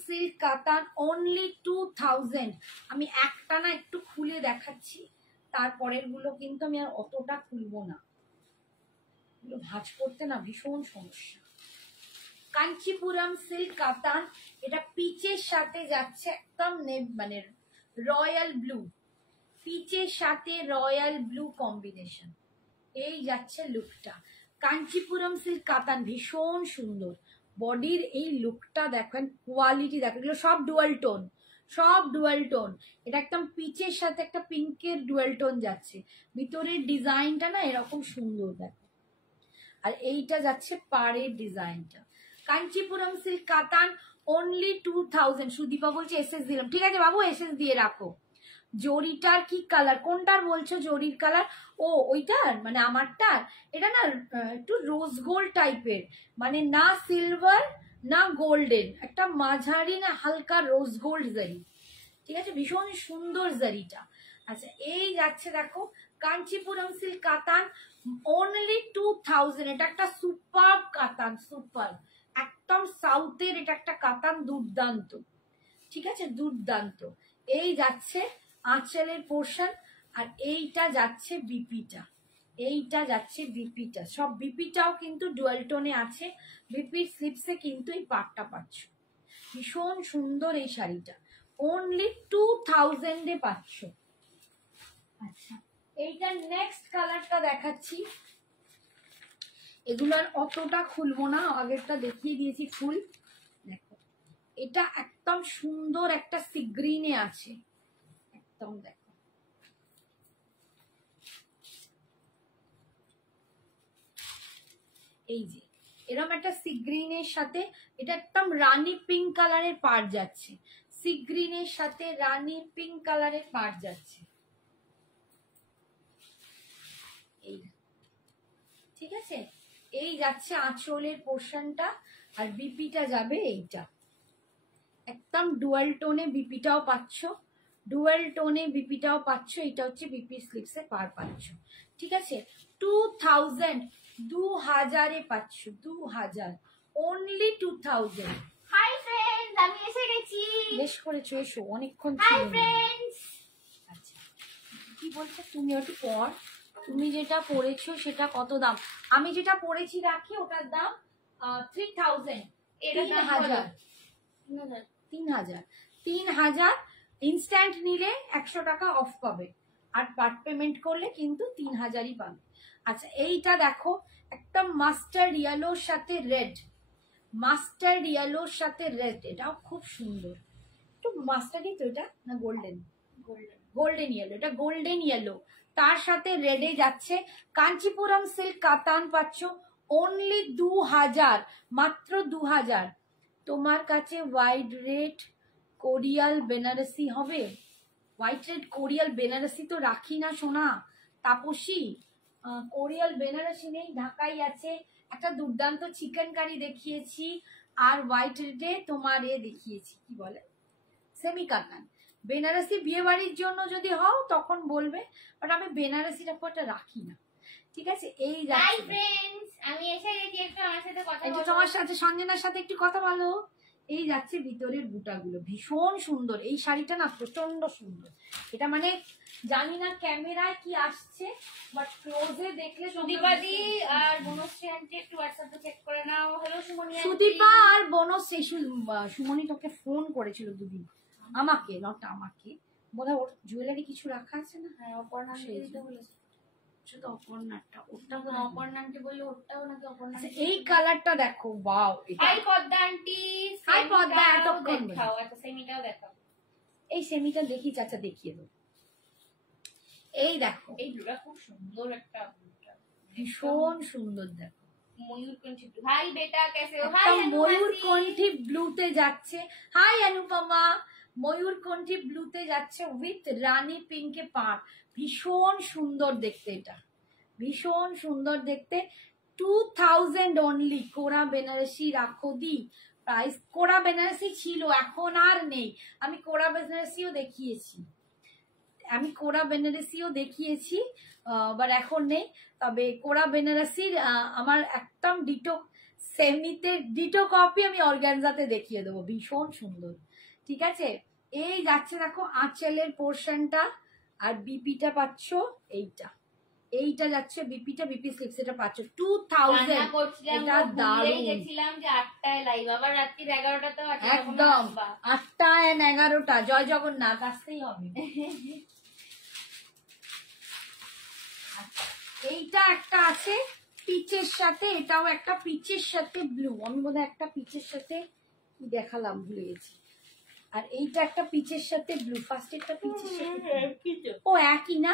সিল্ক কাতান অনলি 2000। আমি একটা না একটু খুলে দেখাচ্ছি, তারপরের গুলো কিন্তু আমি আর অতটা খুলবো না, ভাঁজ করতে না ভীষণ সমস্যা। কাঞ্চিপুরম সিল্ক কাতান, এটা পিচের সাথে যাচ্ছে একদম মানে রয়্যাল ব্লু, পিচের সাথে রয়্যাল ব্লু কম্বিনেশন। এই যাচ্ছে লুকটা। কাঞ্চিপুরম সিল্ক কাতান ভীষণ সুন্দর। বডির এই লুকটা দেখেন, কোয়ালিটি দেখেন, এগুলো সব ডুয়াল টোন। এটা একদম পিচের সাথে একটা পিঙ্কের ডুয়াল টোন যাচ্ছে। ভিতরের ডিজাইনটা না এরকম সুন্দর দেখো, আর এইটা যাচ্ছে পাড়ের ডিজাইনটা। কাঞ্চিপুরম সিল্ক কাতান অনলি 2000। সুদীপা বলছে এসএস দিলাম, ঠিক আছে বাবু এসএস দিয়ে রাখো। জরিটার কি কালার, কোনটার বলছো জরির কালার? ও ওইটার মানে আমারটার, এটা না একটু রোজ গোল্ড টাইপের, মানে না সিলভার না গোল্ডেন, একটা মাঝারি না হালকা রোজ গোল্ড জারি। ঠিক আছে, ভীষণ সুন্দর জারিটা। আচ্ছা, এই যাচ্ছে দেখো কাঞ্চিপুরম সিল্ক কাতান অনলি 2000। এটা একটা সুপার কাতান, সুপার একদম সাউথের এটা একটা কাতান, দুর্দান্ত। ঠিক আছে, দুর্দান্ত। এই যাচ্ছে আঁচলের পোর্শন, আর এইটা যাচ্ছে বিপিটা, সব বিপিটাও কিন্তু ডুয়াল টোনে আছে। বিপির স্লিপসে কিন্তু এই পাটটা পাচ্ছ, ভীষণ সুন্দর এই শাড়িটা, অনলি 2000 এ পাচ্ছ। আচ্ছা, এইটা নেক্সট কালারটা দেখাচ্ছি। এগুলো আর অতটা খুলবো না, আগেরটা দেখিয়ে দিয়েছি ফুল। এটা একদম সুন্দর একটা সি গ্রিনে আছে, একদম দেখো এই যে এরকম একটা সি গ্রিনের সাথে এটা একদম রানী পিঙ্ক কালারের পাড় যাচ্ছে, সি গ্রিনের সাথে রানী পিঙ্ক কালারের পাড় যাচ্ছে, এই ঠিক আছে। এই যাচ্ছে আঁচলের পোর্শনটা, আর বিপিটা যাবে এইটা, একদম ডুয়াল টোনে বিপিটাও পাচ্ছ, ডুয়াল টোনে বিপিটাও পাচ্ছ, এটা হচ্ছে বিপি স্লিপসে পার পাচ্ছ, ঠিক আছে। 2000, 2000-এ পাচ্ছ, 2000, অনলি 2000। হাই ফ্রেন্ডস, আমি এসে গেছি। বেশ করেছো, এসো, অনেকক্ষণ হাই ছিল না। ফ্রেন্ডস। আচ্ছা কি বলছো তুমি, একটু পর, তুমি যেটা পড়েছো সেটা কত দাম? আমি যেটা পড়েছি রাখি, ওটার দাম 3000, এটার দাম 3000, 3000, 3000। ইনস্ট্যান্ট নিলে 100 টাকা অফ পাবে, আর পার্ট পেমেন্ট করলে কিন্তু 3000-ই পাবে। আচ্ছা এইটা দেখো, একদম মাস্টার্ড ইয়েলোর সাথে রেড, মাস্টার্ড ইয়েলোর সাথে রেড, এটাও খুব সুন্দর। একটু মাস্টার্ডই তো এটা, না গোল্ডেন? গোল্ডেন ইয়েলো, এটা গোল্ডেন ইয়েলো, তার সাথে রেডে যাচ্ছে। কাঞ্চিপুরম সিল্ক কাতান পাচ্ছ অনলি 2000, মাত্র 2000। তোমার কাছে হোয়াইট রেড কোরিয়াল বেনারসি হবে? হোয়াইট রেড কোরিয়াল বেনারসি তো রাখি না সোনা, তাপসী। কোরিয়াল বেনারসি নেই, ঢাকাই আছে। একটা দুর্দান্ত চিকেন কারি দেখিয়েছি, আর হোয়াইট রেডে তোমার দেখিয়েছি, কি বলে, সেমি কাতান। বেনারসি বিয়ে বাড়ির জন্য যদি হও তখন বলবে, বাট আমি বেনারসিটা একটা রাখি না, ঠিক আছে। এই হাই ফ্রেন্ডস, আমি এসে গেছি, একটু আমার সাথে কথা বলো। তোমার সাথে সঞ্জনার সাথে একটু কথা বলো। এই যাচ্ছে ভিতরের বুটাগুলো, ভীষণ সুন্দর। এই শাড়িটা না প্রচন্ড সুন্দর, এটা মানে জানি না ক্যামেরায় কি আসছে, বাট ক্লোজে দেখলে। সুদীপাদি আর বনশ্রী আন্টি একটু হোয়াটসঅ্যাপে চেক করে নাও। Hello Sumoni aunty. সুদীপা আর বনশ্রী, সুমনি তোকে ফোন করেছিল দুদিন, আমাকে, নট আমাকে, বোধহয় ওর জুয়েলারি কিছু রাখা আছে না। হ্যাঁ, অপর্ণা আন্টি তো বলেছে। শুধু অপর্ণাটা, ওটা তো অপর্ণা আন্টি বললে ওটাও নাকি অপর্ণা আন্টি। এই কালারটা দেখো, wow. Hi Padma aunty. Hi Padma, এতক্ষণ দেখাও, একটা সেমিটাও দেখাও। এই সেমিটা দেখি, চাচা দেখিয়ে দাও। এই দেখো, এই ব্লুটা খুব সুন্দর, একটা ভীষণ সুন্দর, দেখো ময়ূরকণ্ঠী ব্লু। হাই বেটা কেসে হো? হাই, ময়ূরকণ্ঠী ব্লুতে যাচ্ছে। হাই অনুপমা, ময়ূরকণ্ঠী ব্লুতে যাচ্ছে উইথ রানী পিঙ্কে পাড়, ভীষণ সুন্দর দেখতে, এটা ভীষণ সুন্দর দেখতে। 2000 অনলি। কোরা বেনারসি রাখো দি, প্রাইস। কোরা বেনারসি ছিল, এখন আর নেই। আমি কোরা বেনারসিও দেখিয়েছি, বাট এখন নেই। তবে কোরা বেনারসির আমার একদম ডিটো কপি আমি অর্গানজাতে দেখিয়ে দেবো, ভীষণ সুন্দর, ঠিক আছে। এই যাচ্ছে দেখো আঁচলের পোর্শনটা, আর বিপিটা পাচ্ছ এইটা যাচ্ছে বিপিটা, বিপি স্লিপস এটা পাচ্ছ 2000। এটা দারুণ। গেছিলাম যে 8টায় লাইভ, আবার রাত্রি 11টাতেও একদম 8টা and 11টা, জয় জগন্নাথ, আসতেই হবে। এইটা একটা আছে পিচের সাথে, এটাও একটা পিচের সাথে ব্লু, আমি বোধহয় একটা পিচের সাথে কি দেখালাম ভুলে গেছি। আর এইটা একটা পিচের সাথে ব্লু, ফার্স্ট একটা পিচের সাথে, ও একই না,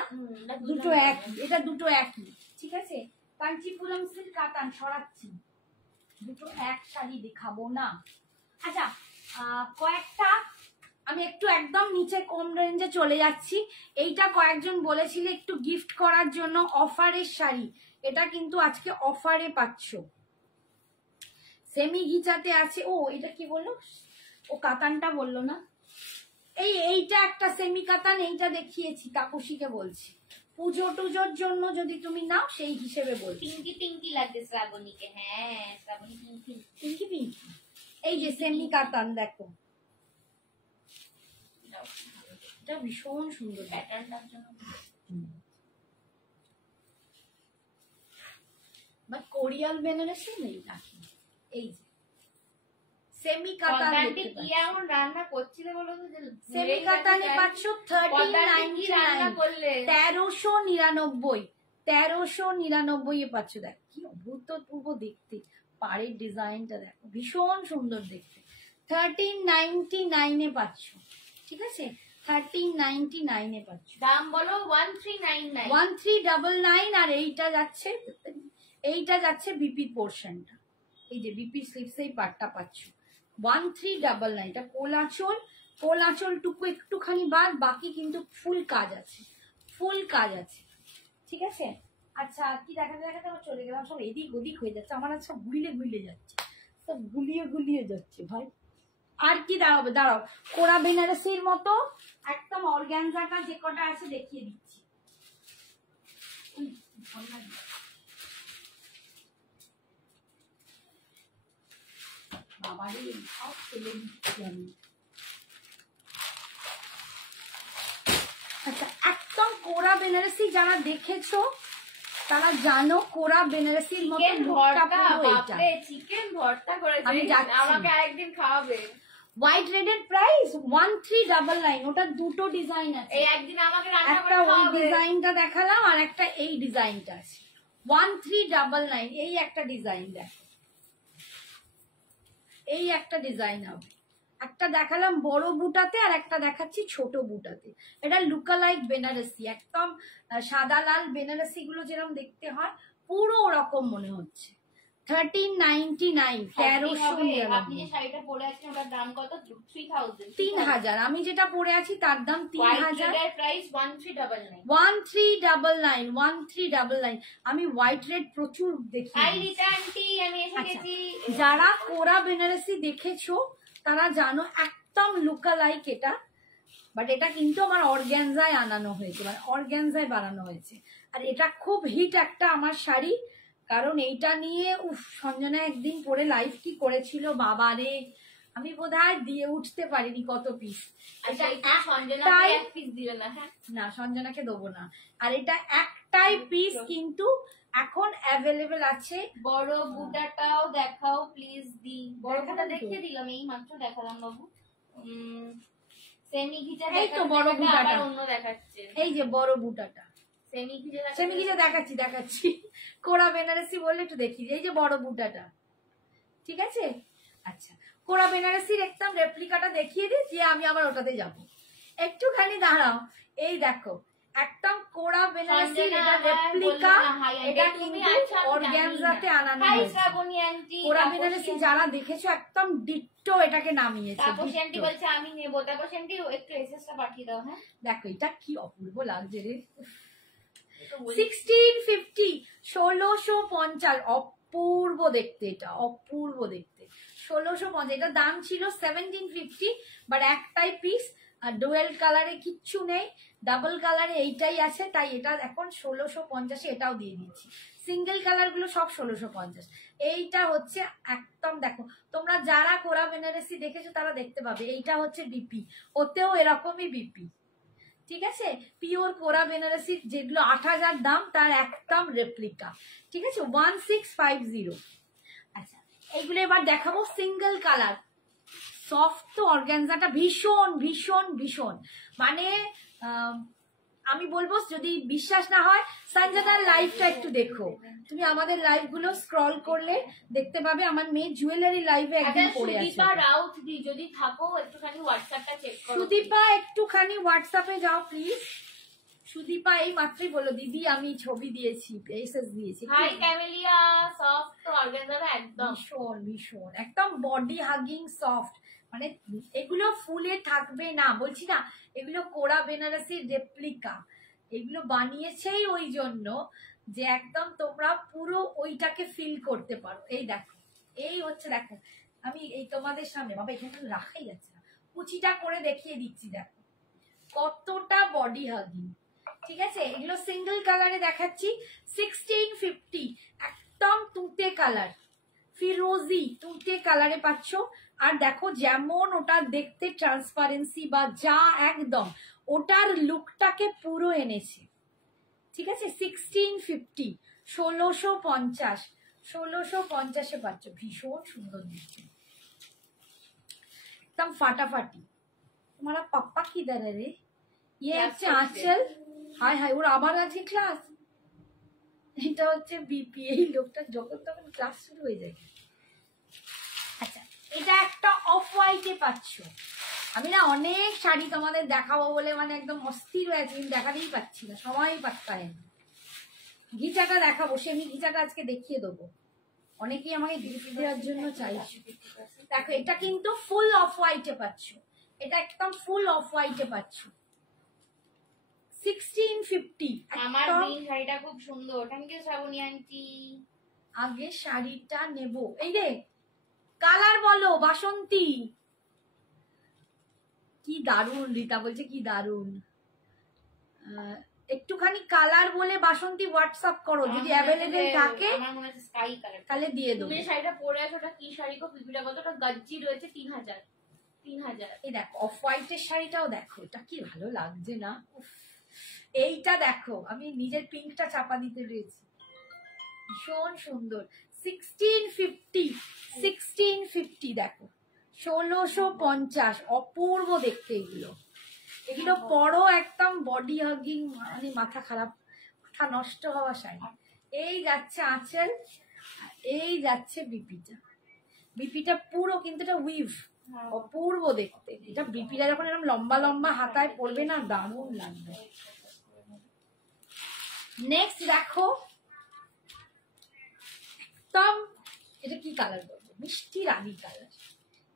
দুটো একই, এটা দুটো একই, ঠিক আছে। কাঞ্চিপুরম সিল্ক কাতান সরাচ্ছি, দুটো এক শাড়ি দেখাবো না। আচ্ছা কয়েকটা আমি একটু একদম নিচে কম রেঞ্জে চলে যাচ্ছি। এইটা কয়েকজন বলেছিল একটু গিফট করার জন্য, অফারের শাড়ি, এটা কিন্তু আজকে অফারে পাচ্ছ। সেমি ঘিচাতে আছে। ও এটা কি বললো, ও কাতানটা বললো না। এইটা একটা সেমি কাতান, এইটা দেখিয়েছি, তাপসীকে বলছি পুজো টুজোর জন্য যদি তুমি নাও সেই হিসেবে বলছি। পিঙ্কি পিঙ্কি লাগছে শ্রাবণীকে। হ্যাঁ, শ্রাবণী পিঙ্কি পিঙ্কি পিঙ্কি। এই যে সেমি কাতান দেখো, এটা ভীষণ সুন্দর প্যাটার্নটার জন্য। বাট কোরিয়াল বেনারসি নেই রাখি। এই যে সেমি কাতান, কি এমন রান্না করছিলে বলো তো, যে সেমি কাতানে পাচ্ছ 1399 1399 এ পাচ্ছ। দেখ কি অভূতপূর্ব দেখতে, পাড়ের ডিজাইনটা দেখো, ভীষণ সুন্দর দেখতে। 1399 পাচ্ছ, ঠিক আছে? 1399 পাচ্ছ। দাম বলো 1399। 1399। আর এইটা যাচ্ছে বিপির পোর্শনটা, এই যে বিপি স্লিপস এই পার্টটা পাচ্ছ 1399। এটা কোল আঁচলটুকু একটুখানি বাদ, বাকি কিন্তু ফুল কাজ আছে, ঠিক আছে? আচ্ছা কি দেখাতে আমার চলে গেলাম, সব এদিক ওদিক হয়ে যাচ্ছে আমার, সব গুলিয়ে যাচ্ছে, সব গুলিয়ে যাচ্ছে ভাই। আর কি দাঁড়াও কোরা বেনারসির মতো একদম অর্গানজাটা যে কটা আছে দেখিয়ে দিচ্ছি। বাবারে সব ফেলে দিচ্ছি আমি। আচ্ছা একদম কোরা বেনারসি যারা দেখেছো তারা জানো কোরা বেনারসির মতো লুকটা পুরো এটা। চিকেন ভর্তা করেছে, আমি যাচ্ছি, আমাকে একদিন খাওয়াবে। হোয়াইট রেডের প্রাইস 1399। ওটা দুটো ডিজাইন আছে, এই একদিন আমাকে রান্না করে একটা ওই খাওয়াবে। ডিজাইনটা দেখালাম আর একটা এই ডিজাইনটা আছে 1399। এই একটা ডিজাইন দেখো, এই একটা ডিজাইন হবে, একটা দেখালাম বড় বুটাতে আর একটা দেখাচ্ছি ছোট বুটাতে। এটা লুকালাইক বেনারসি, একদম সাদা লাল বেনারসি গুলো যেরকম দেখতে হয় পুরো ওরকম মনে হচ্ছে। 1399, 1399। আপনি যে শাড়িটা পরে আছেন ওটার দাম কত? 3000। 3000। আমি যেটা পরে আছি তার দাম 3000। প্রাইস 1399। 1399। আমি হোয়াইট রেড প্রচুর দেখি। আমি এসে গেছি। যারা কোরা বেনারসি দেখেছো তারা জানো একদম লুকালাইক এটা, বাট এটা কিন্তু আমার অর্গানজায় আনানো হয়েছে, মানে অর্গানজায় বানানো হয়েছে। আর এটা খুব হিট একটা আমার শাড়ি, কারণ এইটা নিয়ে সঞ্জনা একদিন পরে লাইভ কি করেছিল বাবা রে, আমি বোধহয় দিয়ে উঠতে পারিনি কত পিস। না সঞ্জনাকে দেবো না। আর এটা একটাই পিস কিন্তু এখন অ্যাভেলেবেল আছে। বড় বুটাটাও দেখাও প্লিজ দি। বড় বুটা দেখিয়ে দিলাম, এই মাত্র দেখালাম বাবু। সেমি ঘিচা, এই তো বড় বুটাটা অন্য দেখাচ্ছে, এই যে বড় বুটাটা সেমি ঘিচা দেখাচ্ছি। কোরা বেনারসি বললে একটু দেখি, এই যে বড় বুটাটা, ঠিক আছে? আচ্ছা কোরা বেনারসির একদম রেপ্লিকাটা দেখিয়ে দিই, দিয়ে আমি আবার ওটাতে যাব। একটুখানি দাঁড়াও, এই দেখো একদম কোরা বেনারসির এটা রেপ্লিকা, এটা কিন্তু অর্গানজাতে আনানো হয়েছে। কোরা বেনারসি যারা দেখেছো একদম ডিট্টো এটাকে নামিয়েছে। তাপসী আন্টি বলছে আমি নেব। তাপসী আন্টি একটু এসএসটা পাঠিয়ে দাও। হ্যাঁ দেখো এটা কি অপূর্ব লাগছে রে। 1650, 1650, অপূর্ব দেখতে, এটা অপূর্ব দেখতে। 1650, এটা দাম ছিল 1750, বাট একটাই পিস, আর ডুয়েল কালারে কিচ্ছু নেই, ডাবল কালারে এইটাই আছে, তাই এটা এখন 1650 এটাও দিয়ে দিচ্ছি। সিঙ্গেল কালার গুলো সব 1650। এইটা হচ্ছে একদম দেখো, তোমরা যারা কোরা বেনারসি দেখেছো তারা দেখতে পাবে, এইটা হচ্ছে বিপি, ওতেও এরকমই বিপি, ঠিক আছে? পিওর কোরা বেনারসি যেগুলো 8000 দাম তার একদম রেপ্লিকা, ঠিক আছে? 1650। আচ্ছা এইগুলো এবার দেখাবো সিঙ্গেল কালার, সফট তো অর্গানজাটা ভীষণ ভীষণ ভীষণ, মানে আমি বলবো যদি বিশ্বাস না হয় সঞ্জনার লাইভটা একটু দেখো, তুমি আমাদের লাইভ গুলো স্ক্রল করলে দেখতে পাবে। আমার মেয়ে জুয়েলারি লাইভে একদিন পড়ে আছে। সুদীপা রাউত দি, যদি থাকো একটুখানি হোয়াটসঅ্যাপটা চেক করো। সুদীপা একটুখানি হোয়াটসঅ্যাপে যাও প্লিজ। সুদীপা এই মাত্রই বলো দিদি আমি ছবি দিয়েছি, এসএস দিয়েছি। হাই ক্যামেলিয়া, সফট অর্গানজা একদম ভীষণ ভীষণ একদম বডি হাগিং সফট, মানে এগুলো ফুলে থাকবে না, বলছি না এগুলো কোরা বেনারসির রেপ্লিকা, এগুলো বানিয়েছেই ওই জন্য যে একদম তোমরা পুরো ওইটাকে ফিল করতে পারো। এই দেখো, এই হচ্ছে দেখো, আমি এই তোমাদের সামনে বাবা এখানে রাখাই যাচ্ছে না, কুচিটা করে দেখিয়ে দিচ্ছি, দেখো কতটা বডি হাগিং, ঠিক আছে? এগুলো সিঙ্গেল কালারে দেখাচ্ছি 1650, একদম তুঁতে কালার, ফিরোজি তুঁতে কালারে পাচ্ছ। আর দেখো যেমন ওটা দেখতে ট্রান্সপারেন্সি বা যা একদম ওটার লুকটাকে পুরো এনেছে, ঠিক আছে? 1650, 1650, 1650 পাচ্ছ, ভীষণ সুন্দর দেখতে, একদম ফাটাফাটি। তোমারা পাপ্পা কি দাঁড়া রে, ইয়ে হচ্ছে আঁচল, হায় হায় ওর আবার আছে ক্লাস, এটা হচ্ছে বিপি, এই লোকটা যখন তখন ক্লাস শুরু হয়ে যায়। আচ্ছা এটা একটা অফ হোয়াইটে পাচ্ছ। আমি না অনেক শাড়ি তোমাদের দেখাবো বলে মানে একদম অস্থির হয়েছে, কিন্তু দেখাতেই পাচ্ছি না, সবাই পাত্তা নেই। ঘিচাটা দেখাবো, সেমি ঘিচাটা আজকে দেখিয়ে দেবো। অনেকেই আমাকে গিফট দেওয়ার জন্য চাইছে। দেখো এটা কিন্তু ফুল অফ হোয়াইটে পাচ্ছ, এটা একদম ফুল অফ হোয়াইটে পাচ্ছ। 1650। আমার গ্রিন শাড়িটা খুব সুন্দর। Thank you Shrabani aunty. আগে শাড়িটা নেব। এই রে কালার বলো বাসন্তী। কি দারুন, রীতা বলছে কি দারুন। একটুখানি কালার বলে বাসন্তী হোয়াটসঅ্যাপ করো, যদি অ্যাভেলেবেল থাকে আমার মনে হচ্ছে স্কাই কালার, তাহলে দিয়ে দেবো। তুমি শাড়িটা পরে আছো, ওটা কি শাড়ি গো? পিপিটা কত? ওটা গজ্জি রয়েছে 3000। এই দেখো অফ হোয়াইটের শাড়িটাও দেখো, এটা কি ভালো লাগছে না? এইটা দেখো, আমি নিজের পিঙ্কটা চাপা দিতে রয়েছি, ভীষণ সুন্দর। 1650 দেখো, 1650, অপূর্ব দেখতে এগুলো। এগুলো পরো একদম বডি হাগিং, মানে মাথা খারাপ, মাথা নষ্ট হওয়া শাড়ি। এই যাচ্ছে আঁচল, এই যাচ্ছে বিপিটা। বিপিটা পুরো কিন্তু এটা উইভ, অপূর্ব দেখতে। এটা বিপিটা যখন এরকম লম্বা লম্বা হাতায় পড়বে না, দারুণ লাগবে। নেক্সট দেখো, একদম এটা কি কালার বলবো, মিষ্টি রানী কালার।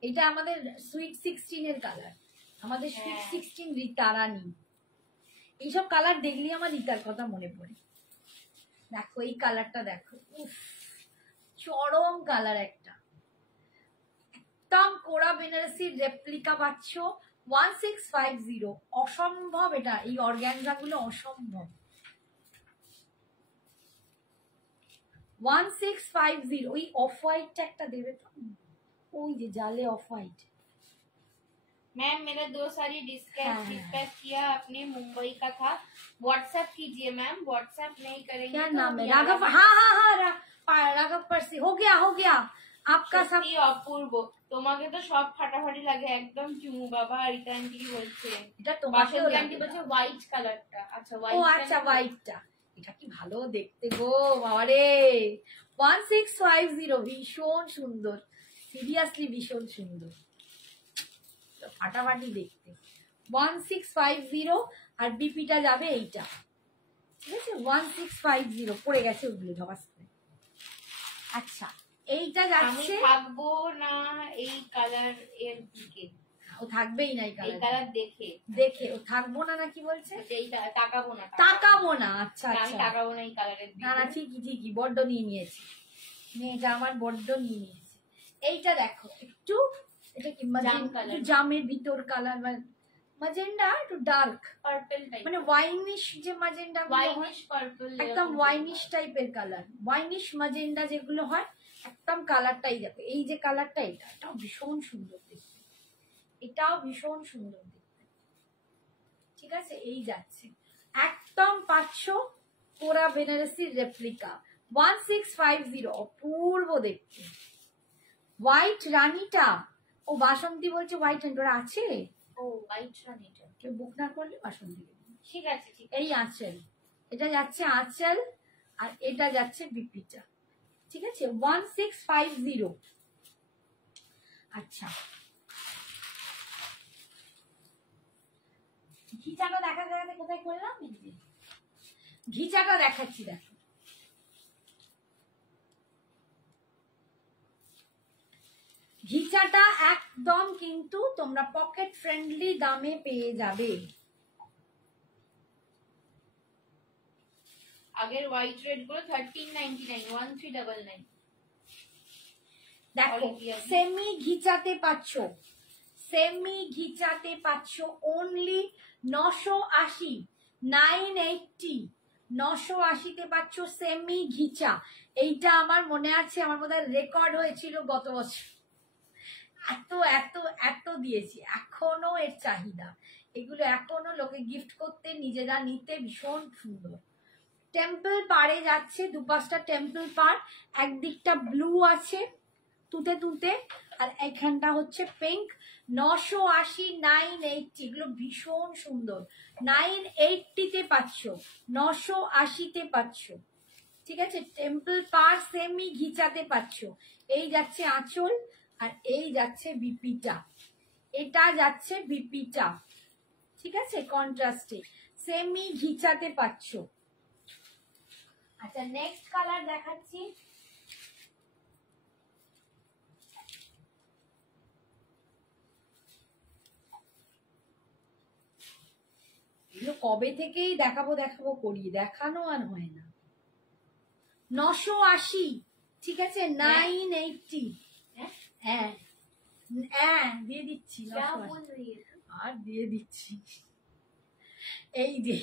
এটা আমাদের সুইট 16 এর কালার, আমাদের সুইট 16 রীতা রানী। এইসব কালার দেখলে আমার রীতার কথা মনে পড়ে। দেখো এই কালারটা দেখো, উফ চরম কালার একটা, একদম কোরা বেনারসির রেপ্লিকা পাচ্ছ 1650। অসম্ভব এটা, এই অর্গানজা গুলো অসম্ভব। 1650। ওই অফ হোয়াইটটা একটা দেবে তো, ওই যে জালে অফ হোয়াইট। मैम मेरा 2 सारी डिस्पैच किया आपने, मुंबई का था। व्हाट्सएप कीजिए मैम, व्हाट्सएप नहीं करेंगे। क्या तो नाम है? राघव। हाँ हाँ हाँ, राघव परसी। हो गया आपका सब। অপূর্ব, তোমাকে তো সব ফাটাফাটি লাগে একদম চুমু। বাবা রীতা আন্টি কি বলছে? এটা তোমাকে আন্টি বলছে হোয়াইট কালারটা। আচ্ছা ও আচ্ছা হোয়াইটটা, এটা কি ভালো দেখতে গো বাবারে। 1650, ভীষণ সুন্দর, সিরিয়াসলি ভীষণ সুন্দর, ফাটাফাটি দেখতে। 1650 আর বিপিটা যাবে এইটা, ঠিক আছে? 1650 পড়ে গেছে ওগুলো ধবাস করে। আচ্ছা এইটা যাচ্ছে, থাকবো না এই কালার এর দিকে। ও থাকবেই না এই কালার দেখে ও থাকবো না, নাকি বলছে? এইটা তাকাবো না। আচ্ছা আমি তাকাবো না এই কালারের দিকে। না ঠিকই বড্ড নিয়ে নিয়েছি মেয়েটা, আমার বড্ড নিয়ে নিয়েছে। এইটা দেখো একটু, এটা কি জামের ভিতর কালার, মাজেন্ডা একটু ডার্ক পার্পল টাইপ, মানে ওয়াইনিশ যে মাজেন্ডা, ওয়াইনিশ পার্পল, একদম ওয়াইনিশ টাইপের কালার, ওয়াইনিশ মাজেন্ডা যেগুলো হয় একদম কালারটাই দেখো। এই যে কালারটা, এটাও ভীষণ সুন্দর দেখতে, এটাও ভীষণ সুন্দর দেখতে, ঠিক আছে? এই যাচ্ছে একদম 500 কোরা বেনারসি রেপ্লিকা 1650, অপূর্ব দেখতে। হোয়াইট রানীটা, ও বাসন্তী বলছে হোয়াইট রানী আছে। ও হোয়াইট রানীটা কেউ বুক না করলে বাসন্তী, ঠিক আছে। এই আঁচল, এটা যাচ্ছে আঁচল, আর এটা যাচ্ছে বিপিটা, ঠিক আছে? 1650। আচ্ছা ঘিচাটা দেখাতে কোথায় করলাম, ঘিচাটা দেখাচ্ছি। দেখো ঘিচাটা একদম কিন্তু তোমরা পকেট ফ্রেন্ডলি দামে পেয়ে যাবে। আগের হোয়াইট রেড গুলো 1399, 1399। দেখো সেমি ঘিচাতে পাচ্ছ অনলি 980, 980, 980-তে পাচ্ছ সেমি ঘিচা। এইটা আমার মনে আছে, আমার বোধহয় রেকর্ড হয়েছিল গত বছর, এত দিয়েছি। এখনো এর চাহিদা, এগুলো এখনো লোকে গিফট করতে, নিজেরা নিতে ভীষণ সুন্দর। টেম্পল পাড়ে যাচ্ছে, 2-5টা টেম্পল পাড়, একদিকটা ব্লু আছে তুতে, আর এখানটা হচ্ছে পিঙ্ক। 980, 980, এগুলো ভীষণ সুন্দর। 980-তে পাচ্ছ, 980-তে পাচ্ছ, ঠিক আছে? টেম্পল পাড় সেমি ঘিচাতে পাচ্ছ। এই যাচ্ছে আঁচল, আর এই যাচ্ছে বিপিটা, এটা যাচ্ছে বিপিটা, ঠিক আছে, কন্ট্রাস্টে সেমি ঘিচাতে পাচ্ছ। আচ্ছা নেক্সট কালার দেখাচ্ছি, এগুলো কবে থেকেই দেখাবো দেখাবো করি, দেখানো আর হয় না। 980, ঠিক আছে, 980, হ্যাঁ হ্যাঁ দিয়ে দিচ্ছি, 980 আর দিয়ে দিচ্ছি। এই যে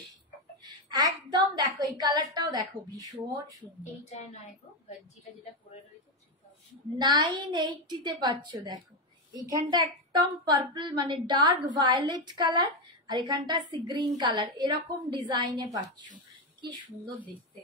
একদম দেখো এই কালারটাও দেখো ভীষণ সুন্দর, এইটাই নয় গো, যেটা যেটা পরে রয়েছে 980 তে পাচ্ছ। দেখো এখানটা একদম পার্পল মানে ডার্ক ভায়োলেট কালার, আর এখানটা সি গ্রিন কালার, এরকম ডিজাইনে পাচ্ছ, কি সুন্দর দেখতে।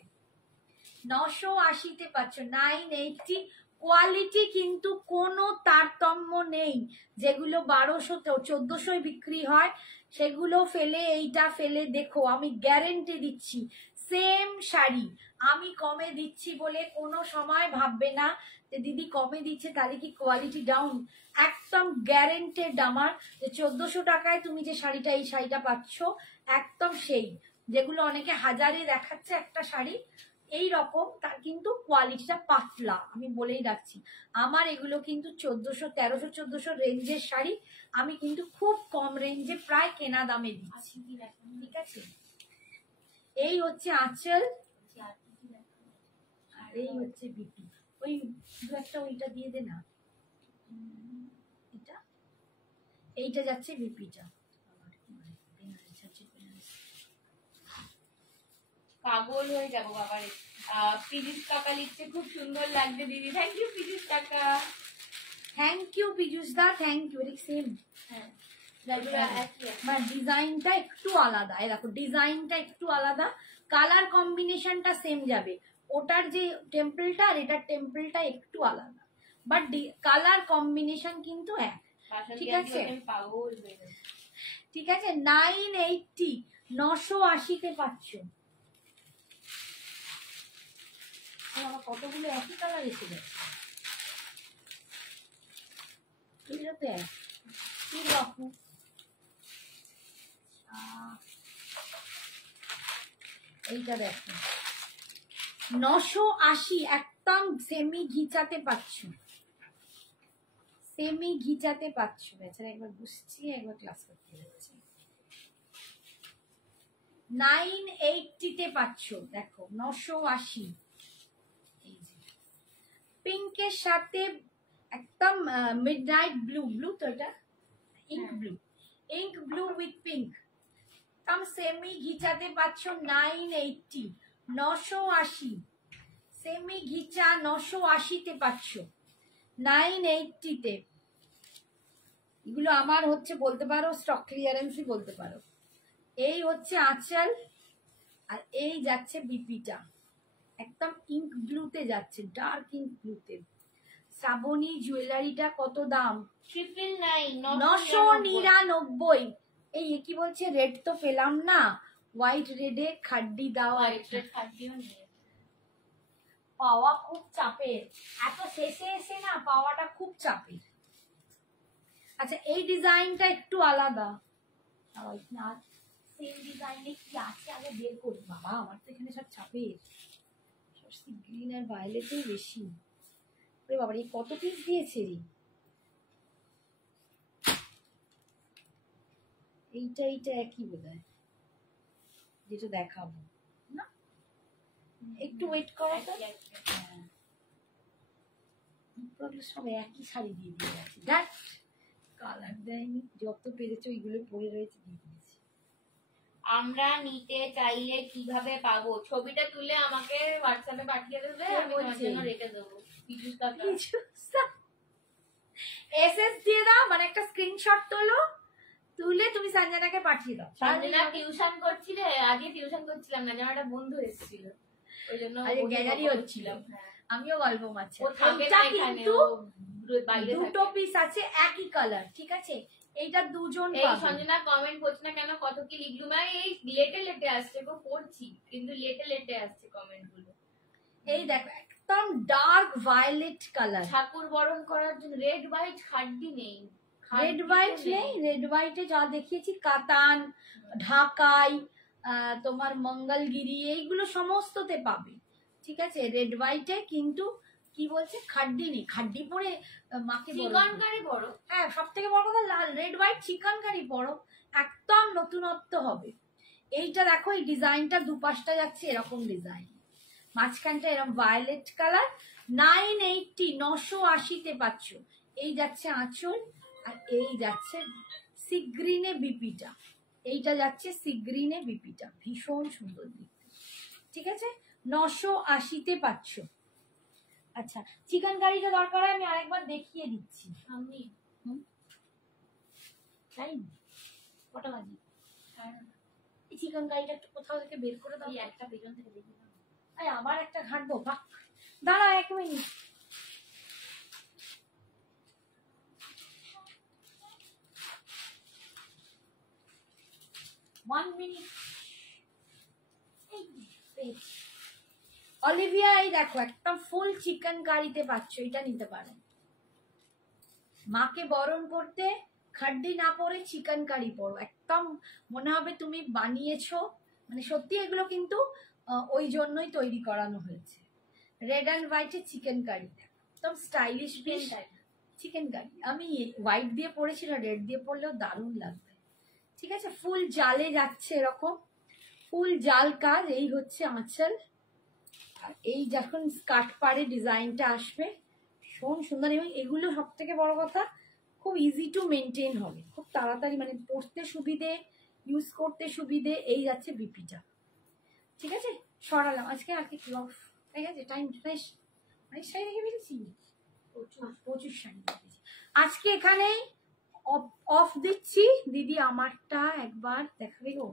980 তে পাচ্ছ, 980। কোয়ালিটি কিন্তু কোনো তারতম্য নেই, যেগুলো 1200 1400 বিক্রি হয় সেগুলো ফেলে এইটা ফেলে দেখো, আমি গ্যারেন্টি দিচ্ছি সেম শাড়ি আমি কমে দিচ্ছি বলে কোনো সময় ভাববে না যে দিদি কমে দিচ্ছে তাহলে কি কোয়ালিটি ডাউন, একদম গ্যারেন্টেড আমার যে 1400 টাকায় তুমি যে শাড়িটা এই শাড়িটা পাচ্ছ একদম সেই, যেগুলো অনেকে হাজারে দেখাচ্ছে একটা শাড়ি এই রকম, তার কিন্তু কোয়ালিটিটা পাতলা, আমি বলেই রাখছি। আমার এগুলো কিন্তু 1400 1300 1400 রেঞ্জের শাড়ি, আমি কিন্তু খুব কম রেঞ্জে প্রায় কেনা দামে দিচ্ছি, ঠিক আছে। এই হচ্ছে আঁচল আর এই হচ্ছে বিপি, ওই দু একটা ওইটা দিয়ে দে না, এটা এইটা যাচ্ছে বিপিটা, পাগল হয়ে যাবো বাবারে। পিজিস কাকা লিখছে খুব সুন্দর লাগছে দিদি, থ্যাংক ইউ পিজিস কাকা। Thank you Piyush da, thank you. Same, হ্যাঁ বাট ডিজাইনটা একটু আলাদা, এই দেখো ডিজাইনটা একটু আলাদা, কালার কম্বিনেশনটা সেম যাবে, ওটার যে টেম্পলটা আর এটার টেম্পলটা একটু আলাদা, বাট কালার কম্বিনেশন কিন্তু এক, ঠিক আছে। পাগল হয়ে যাবে। ঠিক আছে 980, 980 তে পাচ্ছ। আমার কতগুলো একই কালার এসে যাচ্ছে, এগুলো তো এক, কি রকম এইটা দেখো 980, একদম সেমি ঘিচাতে পাচ্ছ, সেমি ঘিচাতে পাচ্ছ। বেচারা একবার বুঝছি একবার ক্লাস করতে যাচ্ছে। 980 তে পাচ্ছ, দেখো 980। এই যে পিঙ্কের সাথে একদম মিডনাইট ব্লু, ব্লু তো এটা ink blue, ink blue with pink, একদম সেমি ঘিচাতে পাচ্ছ 980, 980 সেমি ঘিচা 980 তে পাচ্ছ, 980 তে। এগুলো আমার হচ্ছে বলতে পারো স্টক ক্লিয়ারেন্সই বলতে পারো। এই হচ্ছে আঁচল আর এই যাচ্ছে বিপিটা, একদম ইঙ্ক ব্লুতে যাচ্ছে, ডার্ক ইঙ্ক ব্লুতে। শ্রাবণী জুয়েলারিটা কত দাম? 999। এই কি বলছে রেড তো পেলাম না, হোয়াইট রেডে খাড্ডি দাও, পাওয়া খুব চাপের, এত শেষে এসে না পাওয়াটা খুব চাপের। আচ্ছা এই ডিজাইনটা একটু আলাদা, সেম ডিজাইনে কি আছে আগে বের করি, বাবা আমার তো এখানে সব চাপের, গ্রিন আর ভায়োলেটই বেশি। বাবা এই কত পিস দিয়েছে রে, এইটা এইটা একই বোধহয় যেটা দেখাবো না, একটু ওয়েট করো তো। সব একই শাড়ি দিয়ে দিয়ে গেছে, দেখ কালার দেয়নি, যত পেরেছে ওইগুলো পরে রয়েছে দিয়ে দিয়েছি। আমরা নিতে চাইলে কিভাবে পাবো? ছবিটা তুলে আমাকে হোয়াটসঅ্যাপে পাঠিয়ে দেবে, আমি তোমার জন্য রেখে দেবো। এসএস দিয়ে দাও, মানে একটা স্ক্রিনশট তোলো, তুলে তুমি সঞ্জনাকে পাঠিয়ে দাও। সঞ্জনা টিউশন করছিলে, আগে টিউশন করছিলাম না, যেমন একটা বন্ধু এসেছিল ওই জন্য গ্যালারি হচ্ছিলাম, আমিও গল্প মারছি। ও থাকে না এখানে, ও বাইরে থাকে। দুটো পিস আছে একই কালার, ঠিক আছে, এইটা দুজন এই সঞ্জনা কমেন্ট করছ না কেন, কত কি লিখলুম, এই লেটে লেটে আসছে গো, পড়ছি কিন্তু লেটে লেটে আসছে কমেন্ট গুলো। এই দেখো একদম ডার্ক ভায়োলেট কালার। ঠাকুর বরণ করার জন্য রেড হোয়াইট হাড্ডি নেই, রেড হোয়াইট নেই, রেড হোয়াইটে যা দেখিয়েছি কাতান, ঢাকাই, তোমার মঙ্গলগিরি এইগুলো সমস্ততে পাবে, ঠিক আছে। রেড হোয়াইটে কিন্তু কি বলছে খাড্ডি নেই, খাড্ডি পরে মাকে চিকনকারি বড়। হ্যাঁ, সব থেকে বড় কথা লাল রেড হোয়াইট চিকনকারি পরো, একদম নতুনত্ব হবে। এইটা দেখো, এই ডিজাইনটা দুপাশটা যাচ্ছে এরকম ডিজাইন, মাঝখানটা এরকম ভায়োলেট কালার। 980 980-তে পাচ্ছ। এই যাচ্ছে আঁচল, আর এই যাচ্ছে সি গ্রিনে বিপিটা, এইটা যাচ্ছে সি গ্রিনে বিপিটা, ভীষণ সুন্দর দেখতে, ঠিক আছে। 980-তে পাচ্ছ। আচ্ছা, চিকেন কারিটা দরকার হয় আমি আরেকবার দেখিয়ে দিচ্ছি। আমি টাইম কটা বাজে? এই চিকেন কারিটা একটু কোথাও থেকে বের করে দাও, একটা পেছন থেকে দেখি না। আবার একটা ঘাটবো, বাহ দাঁড়া 1 মিনিট। অলিভিয়া, এই দেখো একদম ফুল চিকেন কারিতে পাচ্ছ, এটা নিতে পারো। মাকে বরণ করতে খাড্ডি না পরে চিকেন কারি পরো, একদম মনে হবে তুমি বানিয়েছো, মানে সত্যি এগুলো কিন্তু ওই জন্যই তৈরি করানো হয়েছে। রেড অ্যান্ড হোয়াইটে চিকেন কারি, একদম স্টাইলিশ চিকেন কারি। আমি হোয়াইট দিয়ে পরেছি না, রেড দিয়ে পরলেও দারুণ লাগবে, ঠিক আছে। ফুল জালে যাচ্ছে এরকম, ফুল জাল কাজ। এই হচ্ছে আঁচল, আর এই যখন স্কার্ট পাড়ে ডিজাইনটা আসবে ভীষণ সুন্দর। এবং এগুলো সব থেকে বড় কথা খুব ইজি টু মেনটেন হবে, খুব তাড়াতাড়ি, মানে পরতে সুবিধে, ইউজ করতে সুবিধে। এই যাচ্ছে বিপিটা, ঠিক আছে। সরালাম আজকে আর কি অফ, ঠিক আছে। টাইম ফ্রেশ, অনেক শাড়ি দেখে বেরিয়েছি, প্রচুর শাড়ি দেখেছি আজকে। এখানেই অফ দিচ্ছি দিদি, আমারটা একবার দেখাবে গো,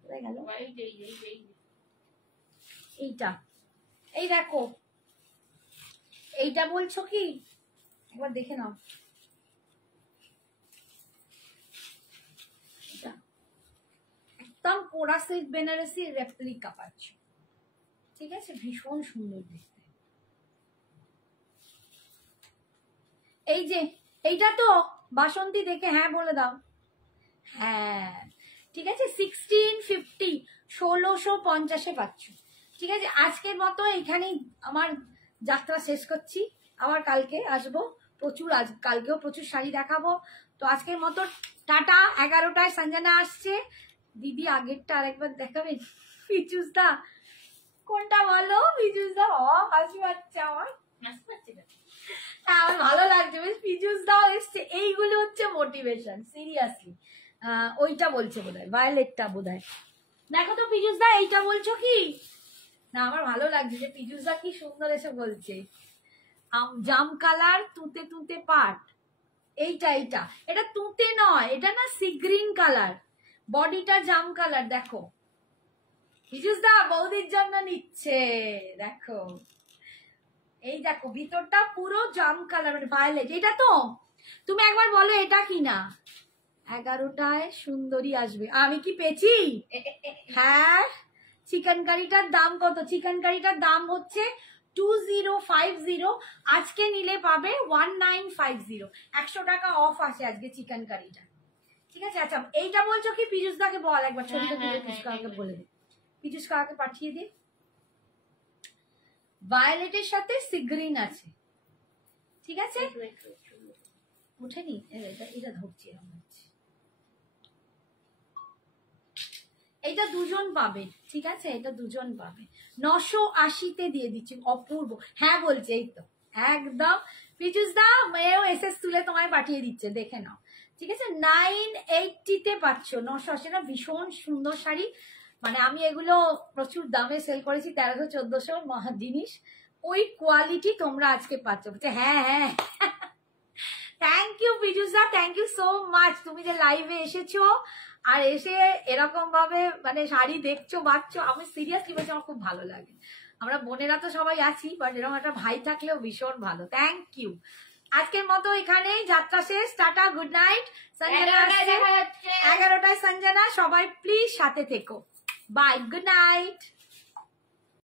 কোথায় গেল এইটা? এই দেখো, এইটা বলছো কি একবার দেখে নাও, একদম পোড়া সিল্ক বেনারসি রেপ্লিকা পাচ্ছ, ঠিক আছে। ভীষণ সুন্দর দেখতে। এই যে এইটা তো বাসন্তী দেখে হ্যাঁ বলে দাও, হ্যাঁ ঠিক আছে। 1650 1650-এ পাচ্ছ, ঠিক আছে। আজকের মতো এখানেই আমার যাত্রা শেষ করছি, আবার কালকে আসবো প্রচুর, কালকেও প্রচুর শাড়ি দেখাবো। তো আজকের মতো টাটা। 11টায় সঞ্জনা আসছে, দিদি আগেরটা আরেকবার দেখাবেন? পিচুস দা কোনটা বলো? পিচুস দা হাসি পাচ্ছে আমার, আমার ভালো লাগছে বেশ। পিচুস দাও এসছে, এইগুলো হচ্ছে মোটিভেশন, সিরিয়াসলি। ওইটা বলছে বোধহয়, ভায়োলেটটা বোধহয়। দেখো তো পিচুস দা, এইটা বলছো কি না? আমার ভালো লাগছে যে পিচুস দা কি সুন্দর এসে বলছে। জাম কালার তুতে তুতে পাট, এইটা এটা তুতে নয়, এটা না সি গ্রিন কালার, বডিটা জাম কালার। দেখো পিচুস দা বৌদির জন্য নিচ্ছে, দেখো এই দেখো ভিতরটা পুরো জাম কালার, মানে ভায়োলেট। এটা তো তুমি একবার বলো এটা কি না? 11টায় সুন্দরী আসবে, আমি কি পেয়েছি? হ্যাঁ। চিকেন কারিটার দাম কত? চিকেন কারিটার দাম হচ্ছে 2050, আজকে নিলে পাবে 1950, 100 টাকা অফ আছে আজকে চিকেন কারিটা, ঠিক আছে। আচ্ছা এইটা বলছো কি? পিজুস দাকে বল একবার, ছবিটা তুলে পিজুস কাকাকে বলে দে, পিজুস কাকাকে পাঠিয়ে দে। ভায়োলেটের সাথে সি গ্রিন আছে, ঠিক আছে। উঠেনি, এটা ধরছি এরকম হচ্ছে। এটা দুজন পাবে, ঠিক আছে, এটা দুজন পাবে। 980-তে দিয়ে দিচ্ছি, অপূর্ব। হ্যাঁ বলছে, এই তো একদম। পিচুস দা মেয়েও এসএস তুলে তোমায় পাঠিয়ে দিচ্ছে, দেখে নাও, ঠিক আছে। 980-তে পাচ্ছ, 980। না ভীষণ সুন্দর শাড়ি, মানে আমি এগুলো প্রচুর দামে সেল করেছি, 1300-1400 জিনিস, ওই কোয়ালিটি তোমরা আজকে পাচ্ছ। বলছে হ্যাঁ হ্যাঁ। Thank you Piyush da, thank you so much. তুমি যে লাইভে এসেছো আর এসে এরকম ভাবে মানে শাড়ি দেখছো বাচ্চো, আমি সিরিয়াসলি বলছি আমার খুব ভালো লাগে। আমরা বোনেরা তো সবাই আছি, বাট এরকম একটা ভাই থাকলেও ভীষণ ভালো। Thank you. আজকের মতো এখানেই যাত্রা শেষ, টাটা, গুড নাইট। 11টায় সঞ্জনা, সবাই প্লিজ সাথে থেকো, বাই, গুড নাইট।